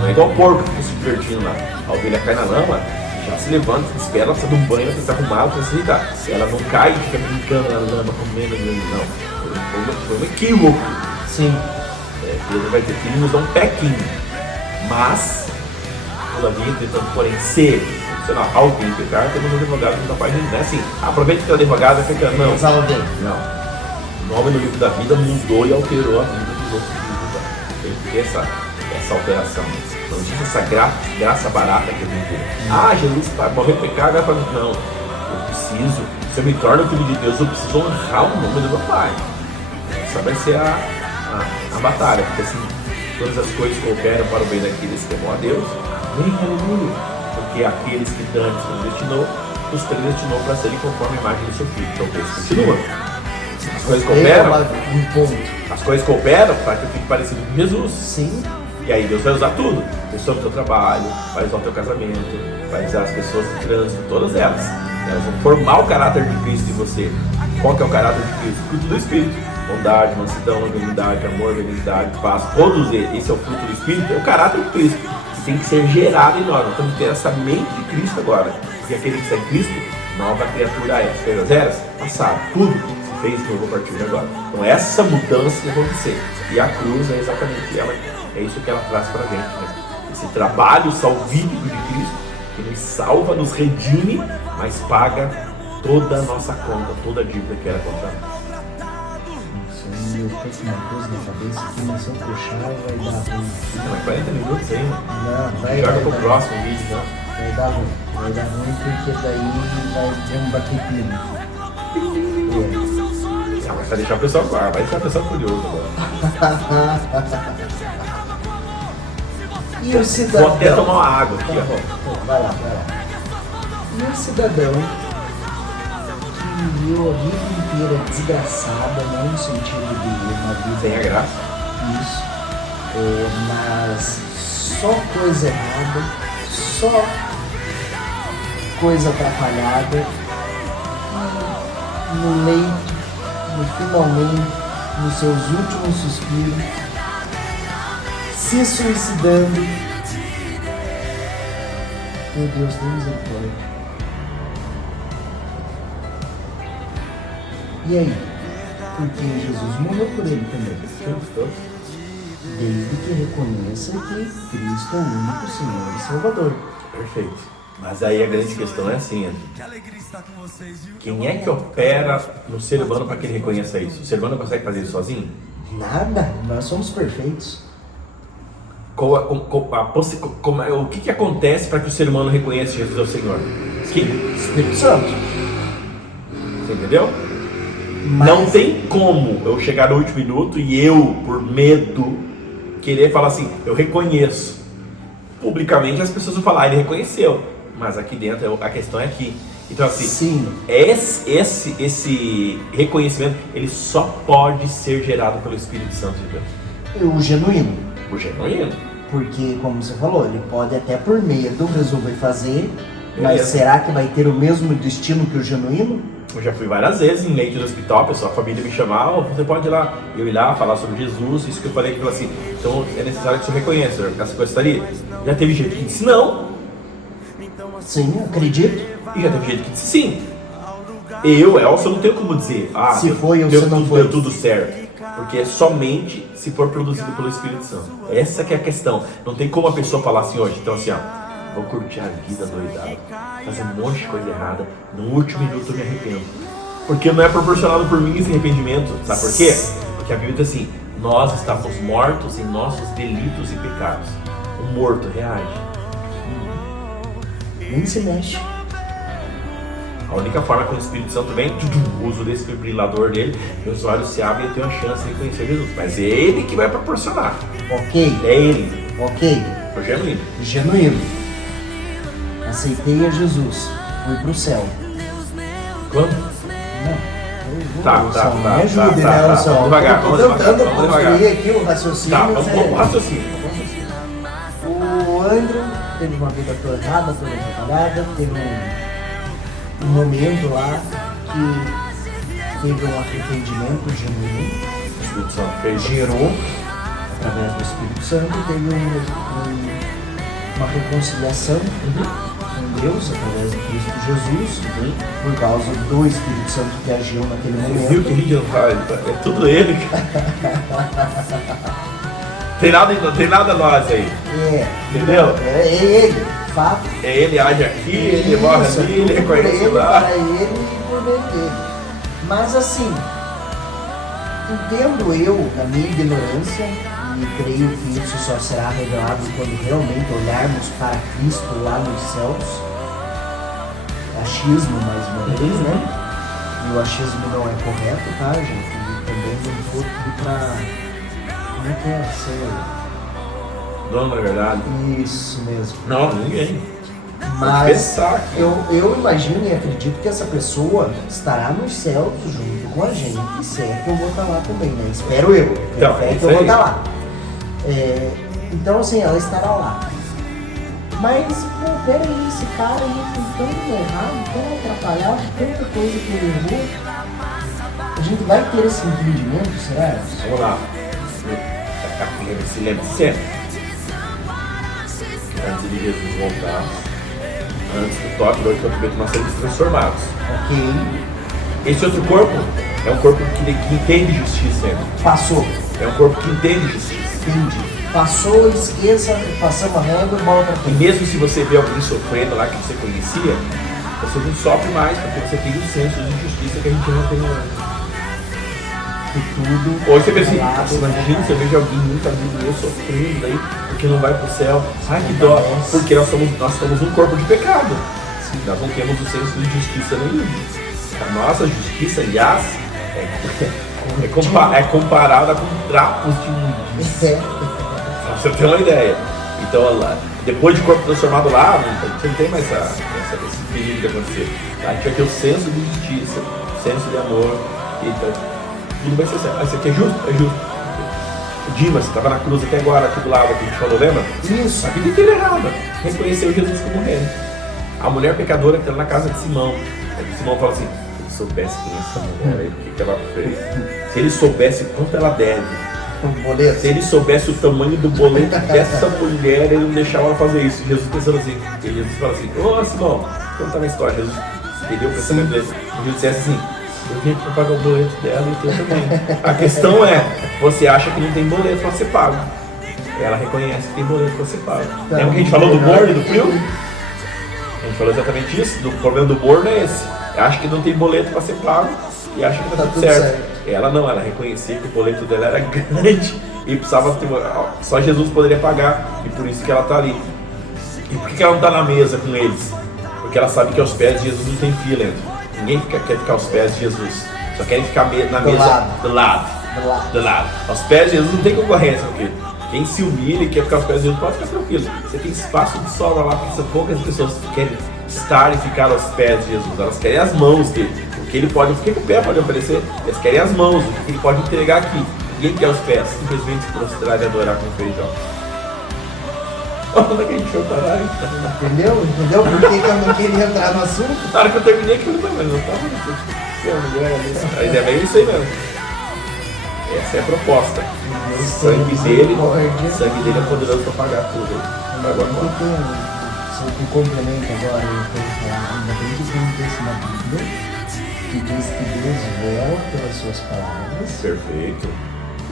Não é igual o porco que fica se divertindo lá. A ovelha cai na lama, já se levanta, se espera, ela precisa de um banho, ela precisa arrumar, ela precisa se deitar. Ela não cai e fica brincando na lama, comendo, não. Foi um equívoco. Sim. Deus vai dizer que ele nos dá um pequinho. Mas, todavia, tentando, porém, ser, sei lá, alguém pecar, temos um advogado que não faz nem, né? Assim, aproveita que o advogado vai pecando. Não. Mas alguém. Não. O nome no livro da vida mudou e alterou a vida dos outros livros. Tem que ter essa alteração. Não existe essa graça barata que a gente tem. Jesus vai morrer pecar, vai fazer. Não. Eu preciso, se eu me torno filho de Deus, eu preciso honrar o nome do meu Pai. Essa vai ser a batalha, porque assim, todas as coisas cooperam para o bem daqueles que amam a Deus. Amém, aleluia. Porque aqueles que antes predestinou, os predestinou para serem conforme a imagem do seu filho. Então, Deus continua. As coisas cooperam. As coisas cooperam para que eu fique parecido com Jesus. Sim. E aí Deus vai usar tudo. Pessoa do teu trabalho, vai usar o teu casamento, vai usar as pessoas do trânsito, todas elas. Elas vão formar o caráter de Cristo em você. Qual que é o caráter de Cristo? O fruto do Espírito. Bondade, mansidão, longanimidade, amor, benignidade, paz. Todos eles. Esse é o fruto do Espírito, é o caráter de Cristo. Que tem que ser gerado em nós. Nós temos que ter essa mente de Cristo agora. E aquele que segue Cristo, nova criatura é. As coisas eras, passaram. Tudo se fez novo a partir de agora. Então essa mudança vai acontecer. E a cruz é exatamente ela. É isso que ela traz pra gente, né? Esse trabalho salvífico de Cristo, que nos salva, nos redime, mas paga toda a nossa conta, toda a dívida que era contra nós. Eu tô com uma coisa na cabeça que se eu puxar vai dar ruim. Mas 40 minutos aí, mano. Não, vai Joga dar pro ruim. próximo vídeo, né? Vai dar ruim. Vai dar ruim porque daí vai ter um baquetinho. Mas vai deixar o pessoal claro, vai deixar o pessoal curioso agora. E o cidadão? Vou até tomar uma água aqui, Tá ó. bom, vai lá. E o cidadão que viveu a vida inteira desgraçada, não no sentido de uma vida... Sem a graça. Isso. Mas só coisa errada, só coisa atrapalhada. E no leito, finalmente, nos seus últimos suspiros, se suicidando. Meu Deus, tem misericórdia. E aí? Porque Jesus morreu por ele também. Desde que reconheça que Cristo é o único Senhor e Salvador. Perfeito. Mas aí a grande questão é assim, André. Quem é que opera no ser humano para que ele reconheça isso? O ser humano consegue fazer isso sozinho? Nada, nós somos perfeitos. O que acontece para que o ser humano reconheça Jesus é o Senhor? Espírito Santo. Você entendeu? Mas... Não tem como eu chegar no último minuto e eu, por medo, querer falar assim, eu reconheço. Publicamente as pessoas vão falar, ele reconheceu. Mas aqui dentro, a questão é aqui. Então assim, sim, esse reconhecimento, ele só pode ser gerado pelo Espírito Santo de Deus. o genuíno. O genuíno. Porque, como você falou, ele pode até por medo resolver fazer, mas Beleza. será que vai ter o mesmo destino que o genuíno? Eu já fui várias vezes em leite do hospital, pessoal, a família me chamava, você pode ir lá, eu ir lá falar sobre Jesus, isso que eu falei, que eu falei assim, então é necessário que você reconheça, essa coisa estaria. Já teve gente que disse não, Sim, acredito. e já teve gente que disse sim. Eu, Elson, não tenho como dizer, Se foi ou se não foi. Deu tudo certo. Porque é somente se for produzido pelo Espírito Santo. Essa que é a questão. Não tem como a pessoa falar assim hoje, então assim, ó, vou curtir a vida doidada, fazer um monte de coisa errada, no último minuto eu me arrependo. Porque não é proporcionado por mim esse arrependimento, sabe por quê? Porque a Bíblia diz assim, nós estávamos mortos em nossos delitos e pecados. O morto reage. Nem se mexe. A única forma que o Espírito Santo vem, uso o desfibrilador dele, meus olhos se abrem e eu tenho a chance de conhecer Jesus. Mas é ele que vai proporcionar. Ok, É ele. ok. O genuíno. Genuíno. Aceitei a Jesus. Fui pro céu. Quando? Não, Nelson, me ajude, Nelson. Vamos devagar, Tô vamos devagar, tentando vamos construir devagar. aqui o raciocínio. Tá, vamos pro raciocínio. O Andrew teve uma vida toda errada, toda atrapalhada, teve um momento lá que teve um arrependimento genuíno, O Espírito Santo fez. gerou, através do Espírito Santo, teve uma reconciliação com Deus, através de Cristo Jesus, por causa do Espírito Santo que agiu naquele Você viu que a momento. gente não faz? É tudo ele, cara. Tem nada nós aí. Entendeu? É ele, fato. É ele age aqui, ele morre Isso, ali, ele tudo por reconhece ele, lá. para ele e por meio dele. Mas assim, entendo eu, na minha ignorância, e creio que isso só será revelado quando realmente olharmos para Cristo lá nos céus. Achismo, mais uma vez, né? E o achismo não é correto, tá, gente? E também não vou pedir pra... Como é que é? Ser... Não, na verdade. Isso mesmo. Não, ninguém. Mas Pensar que- eu imagino e acredito que essa pessoa estará nos céus junto com a gente, se é que eu vou estar lá também, né? Espero eu. Então, É que isso eu vou aí. estar lá. Então, assim, ela estará lá. Mas, pô, peraí, esse cara aí foi tão errado, tão atrapalhado, tanta coisa que ele errou. A gente vai ter esse entendimento, será? Vamos lá. Se lembre sempre. Antes de Jesus voltar, antes do toque do arrebatamento, nós seremos transformados. Ok, Esse outro corpo é um corpo que entende justiça ainda. passou. É um corpo que entende justiça. Entendi. Passou, esqueça, passamos a régua e bola pra E frente. mesmo se você vê alguém sofrendo lá que você conhecia, você não sofre mais, porque você tem um senso de justiça que a gente não tem hoje. Que tudo. Hoje você vê assim, calado, nossa, imagina, você veja alguém muito amigo meu sofrendo aí, porque não vai pro céu. Ai, que dó, porque nós somos um corpo de pecado. Nós não temos o senso de justiça nenhum. A nossa justiça, aliás, é comparada com trapos de imundícia. Pra você ter uma ideia. Então, lá, depois de corpo transformado lá, você não tem mais esse perigo de acontecer. A gente vai ter o senso de justiça, o senso de amor. Então, tudo vai ser certo. Isso aqui é justo? É justo. O Dimas estava na cruz até agora, aqui do lado, que a gente falou, lembra? Isso. A vida inteira errada. Reconheceu Jesus como rei. A mulher pecadora que está na casa de Simão. Aí Simão fala assim: se ele soubesse quem é essa mulher aí, o que ela fez? Se ele soubesse quanto ela deve. Boleto. Se ele soubesse o tamanho do boleto dessa mulher, ele não deixava ela fazer isso. Jesus pensando assim, e Jesus fala assim: ô Simão, conta uma história. Jesus entendeu o pensamento dele. Jesus disse assim: eu vim para pagar o boleto dela e o teu também. A questão é, você acha que não tem boleto para ser pago. Ela reconhece que tem boleto para ser pago. Lembra que a gente falou do bordo e do frio? A gente falou exatamente isso. O problema do bordo é esse. Acha que não tem boleto para ser pago e acha que tá tudo certo. Ela não, ela reconhecia que o boleto dela era grande e precisava ter, só Jesus poderia pagar, e por isso que ela está ali. E por que ela não está na mesa com eles? Porque ela sabe que aos pés de Jesus não tem fila. Ninguém quer ficar aos pés de Jesus, só querem ficar na mesa do lado. Aos pés de Jesus não tem concorrência, porque quem se humilha e quer ficar aos pés de Jesus pode ficar tranquilo. Você tem espaço de sobra lá, porque são poucas pessoas que querem estar e ficar aos pés de Jesus. Elas querem as mãos dele. O que ele pode, o que o pé pode oferecer, eles querem as mãos, o que ele pode entregar aqui. Ninguém quer os pés, simplesmente se prostrar e adorar com feijão. Onde é que a gente foi parar? Entendeu? Entendeu por que eu não queria entrar no assunto? Na hora que eu terminei, que eu não estava. Mas é bem isso aí mesmo. Essa é a proposta. O sangue dele é poderoso para pagar tudo. Se eu complemento agora, eu tenho que falar, ainda bem que tem um texto na Bíblia que diz que Deus vela pelas suas palavras. Perfeito.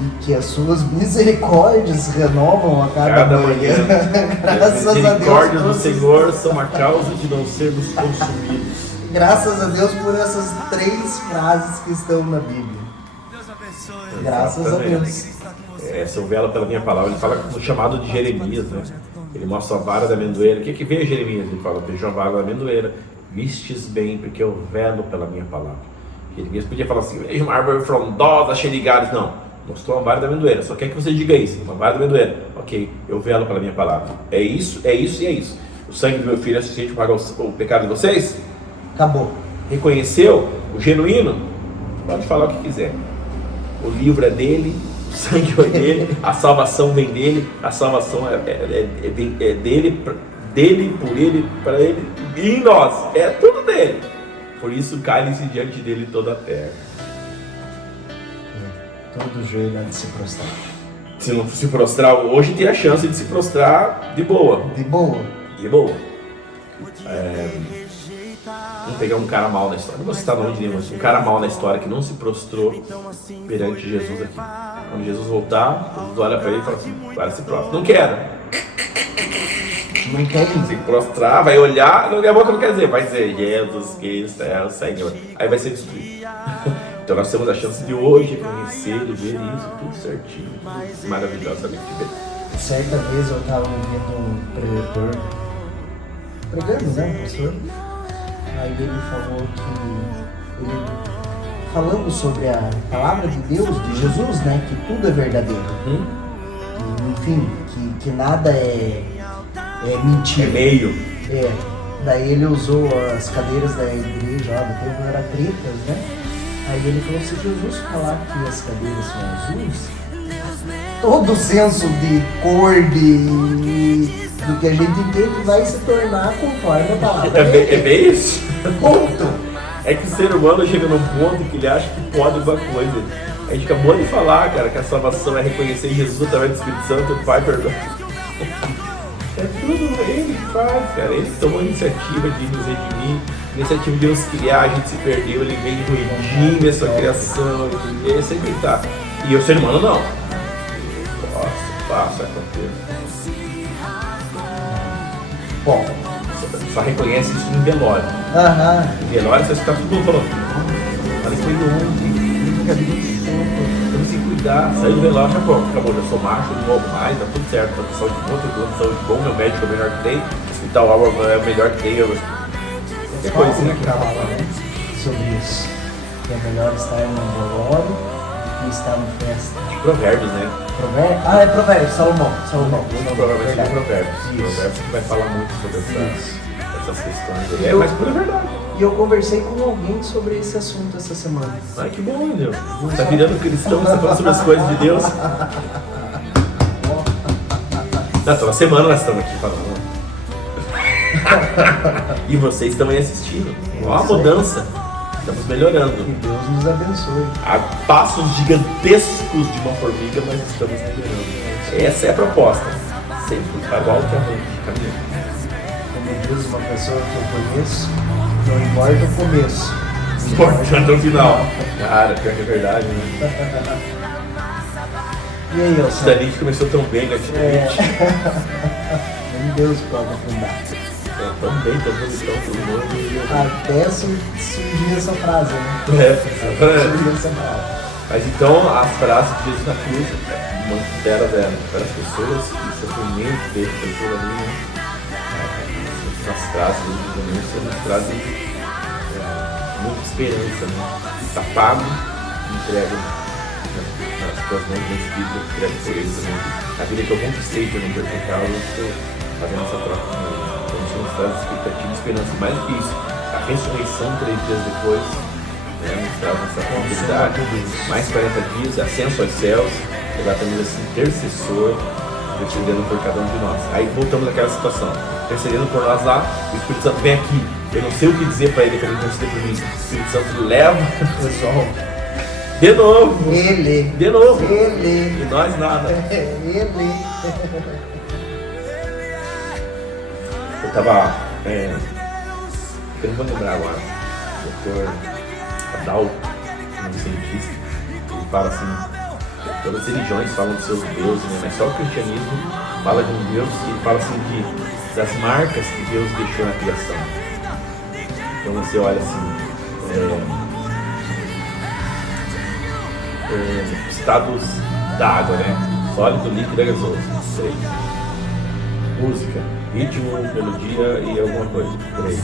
E que as suas misericórdias renovam a cada manhã. Graças As a misericórdias do Deus. Senhor são a causa de não sermos consumidos. Graças a Deus por essas 3 frases que estão na Bíblia. Graças a Deus. Se eu vela pela minha palavra, ele fala no chamado de Jeremias, né? Ele mostra a vara da amendoeira. O que veio Jeremias? Ele fala: veja a vara da amendoeira. Vistes bem, porque eu velo pela minha palavra. Jeremias podia falar assim: veja uma árvore frondosa, cheia de galhos. Não, mostrou uma vara da amendoeira. Só quer que você diga isso: uma vara da amendoeira. Ok, eu velo pela minha palavra. É isso, é isso e é isso. O sangue do meu filho é suficiente para pagar o pecado de vocês? Acabou. Reconheceu o genuíno? Pode falar o que quiser. O livro é dele, o sangue é dele, a salvação vem dele, a salvação é dele, dele, por ele, para ele e em nós. É tudo dele. Por isso cai-se diante dele toda a terra. Todo joelho há de se prostrar. Se não se prostrar hoje, tem a chance de se prostrar de boa. De boa. De boa. Vamos pegar um cara mal na história. Não vou citar nome de nenhum, mas um cara mal na história que não se prostrou perante Jesus aqui. Quando Jesus voltar, Jesus olha para ele e fala assim: para se prostra. Não quero. Não quer Se prostrar, vai olhar, não a boca não quer dizer, vai dizer Jesus Cristo é o Senhor. Aí vai ser destruído. Então nós temos a chance de hoje conhecer e ver isso tudo certinho. Maravilhosamente bem. Certa vez eu estava ouvindo um pregador pregando, né, pastor? Aí ele falou que ele, falando sobre a palavra de Deus, de Jesus, né, que tudo é verdadeiro. Enfim, que nada é mentira. É meio. Daí ele usou as cadeiras da igreja lá do templo, eram pretas, né? Aí ele falou: se Jesus falar que as cadeiras são azuis, todo o senso de cor, do que a gente entende vai se tornar conforme a palavra. É bem isso. Ponto. É que o ser humano chega num ponto que ele acha que pode alguma coisa. A gente acabou de falar, cara, que a salvação é reconhecer Jesus através do Espírito Santo, o Pai perdoa. É tudo ele que faz, cara. Ele tomou a iniciativa de nos redimir, a iniciativa de nos criar, a gente se perdeu, ele veio e redime essa criação, ele sempre está. E o ser humano não. Nossa, passa, acontece. Bom, só reconhece isso no velório. No velório você está tudo falando: olha que foi ontem, eu não sei cuidar, saiu do velório, já acabou, já sou macho, não vou mais, tá tudo certo, tô com saúde boa, tô com saúde boa, meu médico é o melhor que tem, o hospital é o melhor que tem, qualquer coisinha que fala, né, sobre isso. Que é melhor estar no velório do que estar no festa. Provérbios, né? Provérbios? É Provérbios, Salomão. Provavelmente é Provérbios. Isso. Provérbios que vai falar muito sobre essas questões aí. Eu- Mas tudo é verdade. E eu conversei com alguém sobre esse assunto essa semana. Ai, que bom, meu Deus. Tá virando cristão, você tá falando sobre as coisas de Deus. Não, toda semana nós estamos aqui falando. E vocês estão aí assistindo. Ó a mudança. Estamos melhorando. Que Deus nos abençoe. A passos gigantescos de uma formiga, mas estamos melhorando. Essa é a proposta. Sempre igual que a caminho. Como diz uma pessoa que eu conheço, não importa o começo. Importante o final. Cara, pior que é verdade, né? E aí, O Elson? Titanic começou tão bem, né? Nem Deus pode afundar. Tão bem, tão bonitão, todo mundo. Até surgir essa frase, né? Surgir essa frase. Mas então, as frases de Jesus na cruz, muitas delas eram para as pessoas, e o sofrimento dele pelo ali, né? As frases do julgamento nos trazem muita esperança, né? Está pago, entrega nas tuas mãos do Espírito, entrega por ele também. A vida que eu conquistei por não pertencer, eu estou fazendo essa troca com ele. Então isso nos traz expectativa e esperança. Mais do que isso, a ressurreição 3 dias depois, né, nos traz essa possibilidade. Mais 40 dias, ascenso aos céus, exatamente esse intercessor, intercedendo por cada um de nós. Aí voltamos àquela situação, intercedendo por nós lá, o Espírito Santo vem aqui. Eu não sei o que dizer para ele para ele interceder por mim. O Espírito Santo leva o pessoal de novo. De novo. E nós nada. Eu tava. Eu não vou lembrar agora. O Dr. Adalto, um cientista, ele fala assim: todas as religiões falam dos seus deuses, né? Mas só o cristianismo fala de um Deus que fala assim das marcas que Deus deixou na criação. Então você olha assim, estados da água, né? Sólido, líquido e gasoso. 3. Música, ritmo, melodia e alguma coisa. 3.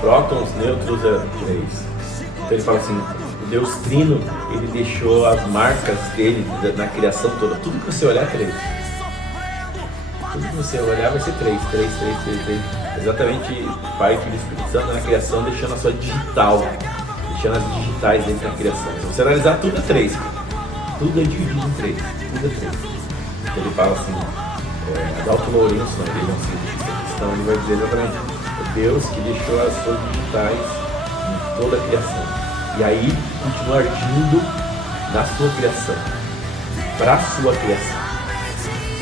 Prótons, nêutrons, 3. Então ele fala assim, o Deus Trino, ele deixou as marcas dele na criação toda. Tudo que você olhar é 3. Tudo que você olhar vai ser 3. Exatamente, Pai, Filho e Espírito Santo na criação, deixando a sua digital deixando as digitais dentro da criação. Se você analisar, tudo é 3. Tudo é dividido em 3. Tudo é 3. Ele fala assim, Adalto Lourenço, ele é um cientista cristão, ele vai dizer exatamente, é Deus que deixou as suas digitais em toda a criação. E aí continua agindo na sua criação, para a sua criação.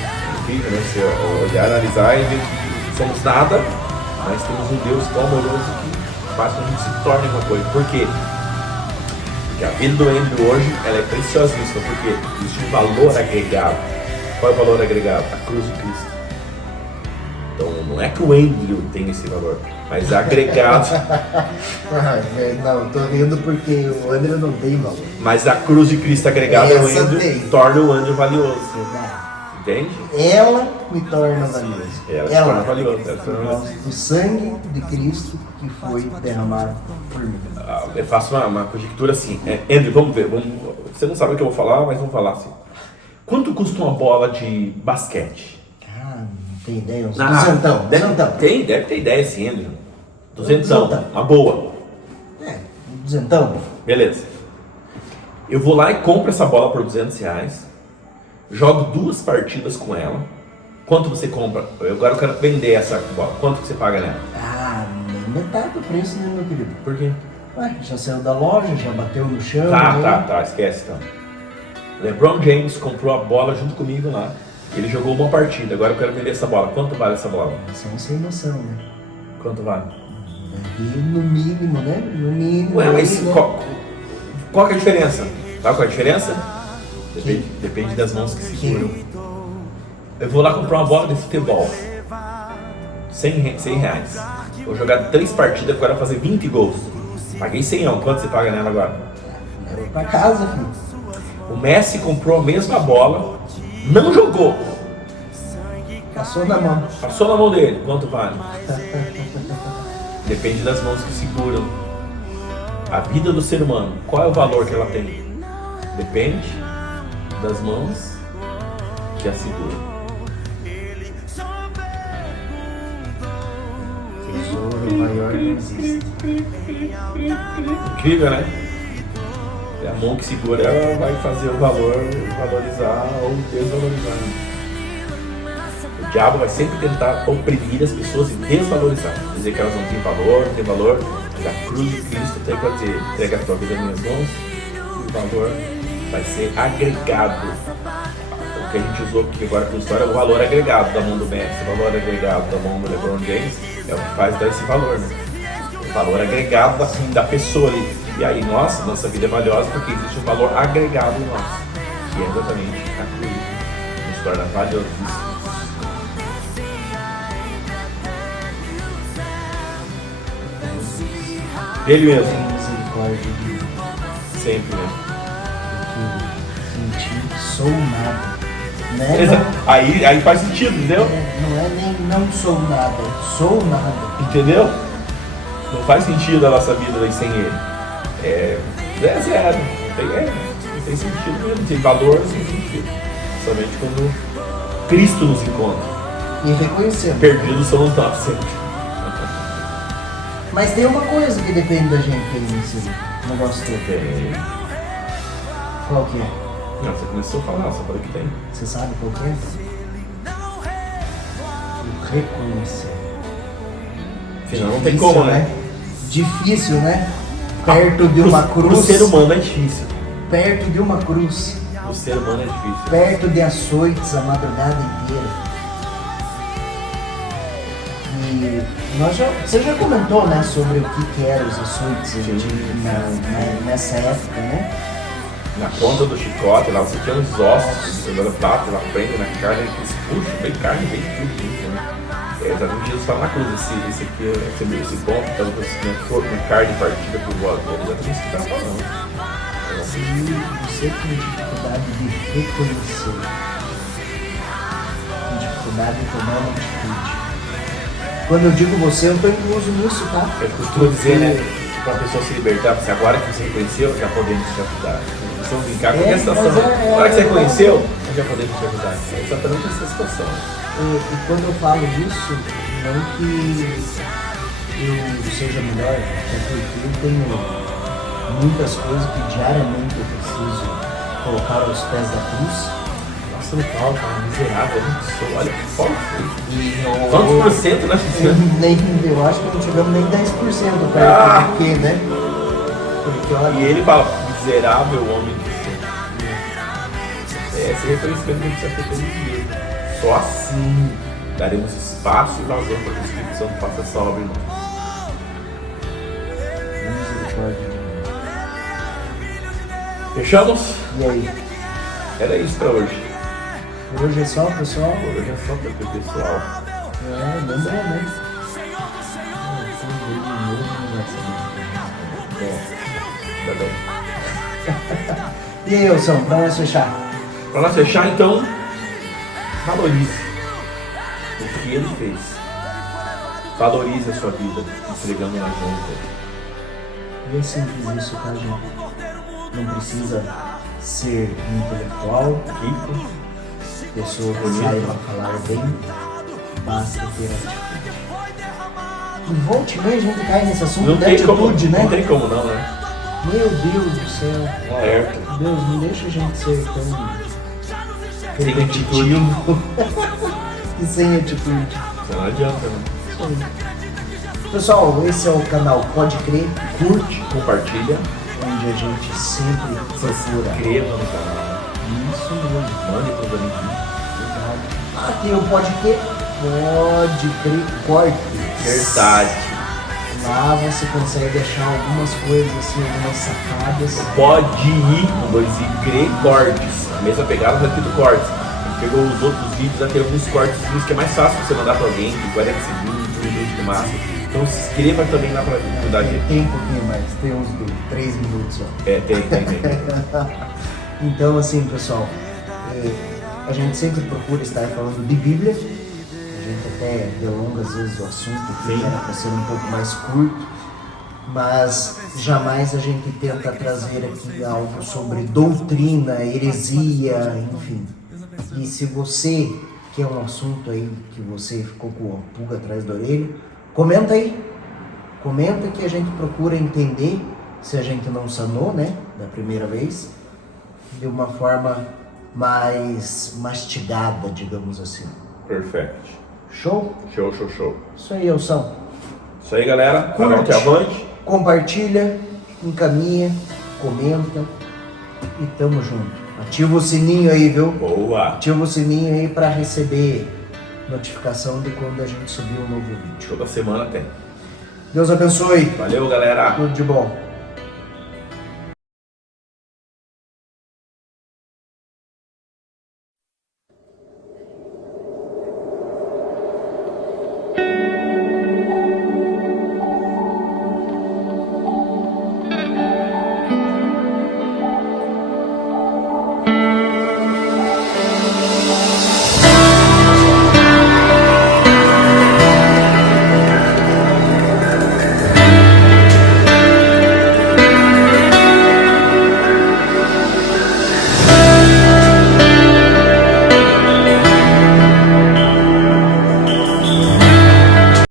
É incrível, né? Você olhar, analisar e ver que somos nada, mas temos um Deus tão amoroso que faz com que a gente se torne uma coisa. Por quê? Porque a vida do Andrew hoje ela é preciosíssima, porque existe um valor agregado. Qual é o valor agregado? A cruz de Cristo. Então não é que o Andrew tem esse valor, mas é agregado. Não, tô rindo porque o Andrew não tem valor. Mas a cruz de Cristo agregada ao Andrew torna o Andrew valioso. Verdade. Entende? Ela me torna valioso. Ela se torna valiosa. Por causa do sangue de Cristo que foi derramado por mim. Eu faço uma conjectura assim. Andrew, vamos ver. Você não sabe o que eu vou falar, mas vamos falar assim. Quanto custa uma bola de basquete? Não tem ideia. Uns Duzentão. Deve ter ideia sim, Andrew. Duzentão. Uma boa. Duzentão. Beleza. Eu vou lá e compro essa bola por R$200. Jogo 2 partidas com ela. Quanto você compra? Agora eu quero vender essa bola. Quanto que você paga nela? Nem metade do preço, né, meu querido? Por quê? Já saiu da loja, já bateu no chão. Tá, esquece então. LeBron James comprou a bola junto comigo lá. Ele jogou uma partida, agora eu quero vender essa bola. Quanto vale essa bola? Isso é sem noção, né? Quanto vale? E no mínimo, né? No mínimo. Ué, mas qual que é a diferença? Sabe qual é a diferença? Depende das mãos que seguram. Eu vou lá comprar uma bola de futebol. R$100. Vou jogar 3 partidas, agora fazer 20 gols. Paguei 100. Quanto você paga nela agora? Leva pra casa, filho. O Messi comprou a mesma bola, não jogou. Passou na mão. Passou na mão dele. Quanto vale? Depende das mãos que seguram. A vida do ser humano, qual é o valor que ela tem? Depende das mãos que a seguram. Tesouro maior não existe. Incrível, né? É a mão que segura, ela vai fazer o valor valorizar ou desvalorizar. O diabo vai sempre tentar oprimir as pessoas e desvalorizar. Dizer que elas não têm valor, mas a cruz de Cristo tem para dizer, entrega a tua vida nas minhas mãos e o valor vai ser agregado. O que a gente usou aqui agora com a história é o valor agregado da mão do Messi, o valor agregado da mão do LeBron James, é o que faz dar esse valor, né? O valor agregado da pessoa ali. E aí, nossa vida é valiosa porque existe um valor agregado em nós, que é exatamente a cruz, que nos torna valiosíssimos. Ele mesmo. Tem misericórdia de mim. Sempre mesmo. Porque sou nada. Né? Aí faz sentido, entendeu? Não é nem não sou nada, sou nada. Entendeu? Não faz sentido a nossa vida daí sem ele. É zero. Não tem sentido mesmo. Tem valor sem sentido. Somente quando Cristo nos encontra. E reconhecemos. Perdidos são nós sempre. Mas tem uma coisa que depende da gente aí nesse negócio todo. Tem. Qual que é? Não, você começou a falar, só falei que tem. Você sabe qual que é? O reconhecer. Senão não tem como, né? Difícil, né? Perto de uma cruz. O ser humano é difícil. Perto de uma cruz. O ser humano é difícil. Perto de açoites a madrugada inteira. E você já comentou, né, sobre o que eram os açoites nessa época, né? Na ponta do chicote, lá você tinha uns ossos, você dá o prato, ela prende na carne, eles puxam, bem carne, bem tudo junto, né? Exatamente, Jesus fala na cruz, esse aqui, esse ponto, então você corpo, carne partida por voz, exatamente isso que está falando. Você tem dificuldade de reconhecer, tem dificuldade de tomar uma atitude. Quando eu digo você, eu estou incluso nisso, tá? Eu costumo dizer, né, que para a pessoa se libertar, porque agora que você reconheceu, já podemos te ajudar. Você não brincar com essa situação. Agora que você reconheceu, já podemos te ajudar. É exatamente essa situação. E quando eu falo disso, não que eu seja melhor, é porque eu tenho muitas coisas que diariamente eu preciso colocar aos pés da cruz. Nossa, no pau, cara, miserável, eu não sou, olha que foda. E eu, Quantos por cento nós fizemos? eu acho que não chegamos nem 10% perto do que, né? Porque, olha, E ele fala, miserável homem que sou. Esse reconhecimento que a gente precisa ter todo dia. Só assim daremos espaço e vazão para que o Espírito Santo faça essa obra em nós. misericórdia. Fechamos? E aí? Era isso pra hoje. Por hoje é só, pessoal? Hoje é só pra ter pessoal. É, lembrou, né? Tá bem. E aí, Wilson, pra nós fechar? Pra nós fechar, então, valorize o que ele fez. Valorize a sua vida, entregando na conta. E é simples isso, tá, gente? Não precisa ser intelectual, Rico, pessoa que bonito, saiba falar bem, basta ter atitude. E volte mesmo, a gente cai nesse assunto não da tem como, atitude, né? não tem como não, né? Meu Deus do céu. Certo. Deus, não deixa a gente ser tão Sem repetitivo e sem atitude. Não adianta, né? Isso aí. Pessoal, esse é o canal Pode Crer, curte, Compartilha, onde a gente sempre procura. inscreva no canal, Isso mesmo. mande pros amiguinhos. Ah, tem o Pode Crer? Pode Crer Corte. Verdade. Lá você consegue achar algumas coisas assim, algumas sacadas. Pode ir com 2i, crer cortes. A mesma pegada, só que do cortes. A gente pegou os outros vídeos, aqui alguns cortes que é mais fácil você mandar pra alguém, de 40 segundos, 1 minuto de máximo. Então se inscreva também lá pra ajudar a gente. Tem um pouquinho mais, tem uns 3 minutos só. É, tem. Então, assim, pessoal, a gente sempre procura estar falando de Bíblia. A gente até delonga às vezes o assunto, que Sim. era para ser um pouco mais curto, mas jamais a gente tenta trazer aqui algo sobre doutrina, heresia, enfim. E se você quer um assunto aí que você ficou com a pulga atrás da orelha, comenta aí. Comenta que a gente procura entender se a gente não sanou, né, da primeira vez, de uma forma mais mastigada, digamos assim. Perfeito. Show? Show. Isso aí, Elson. Isso aí, galera. Canal que avante. Compartilha, encaminha, comenta e tamo junto. Ativa o sininho aí, viu? Boa. Ativa o sininho aí para receber notificação de quando a gente subir um novo vídeo. Toda semana tem. Deus abençoe. Valeu, galera. Tudo de bom.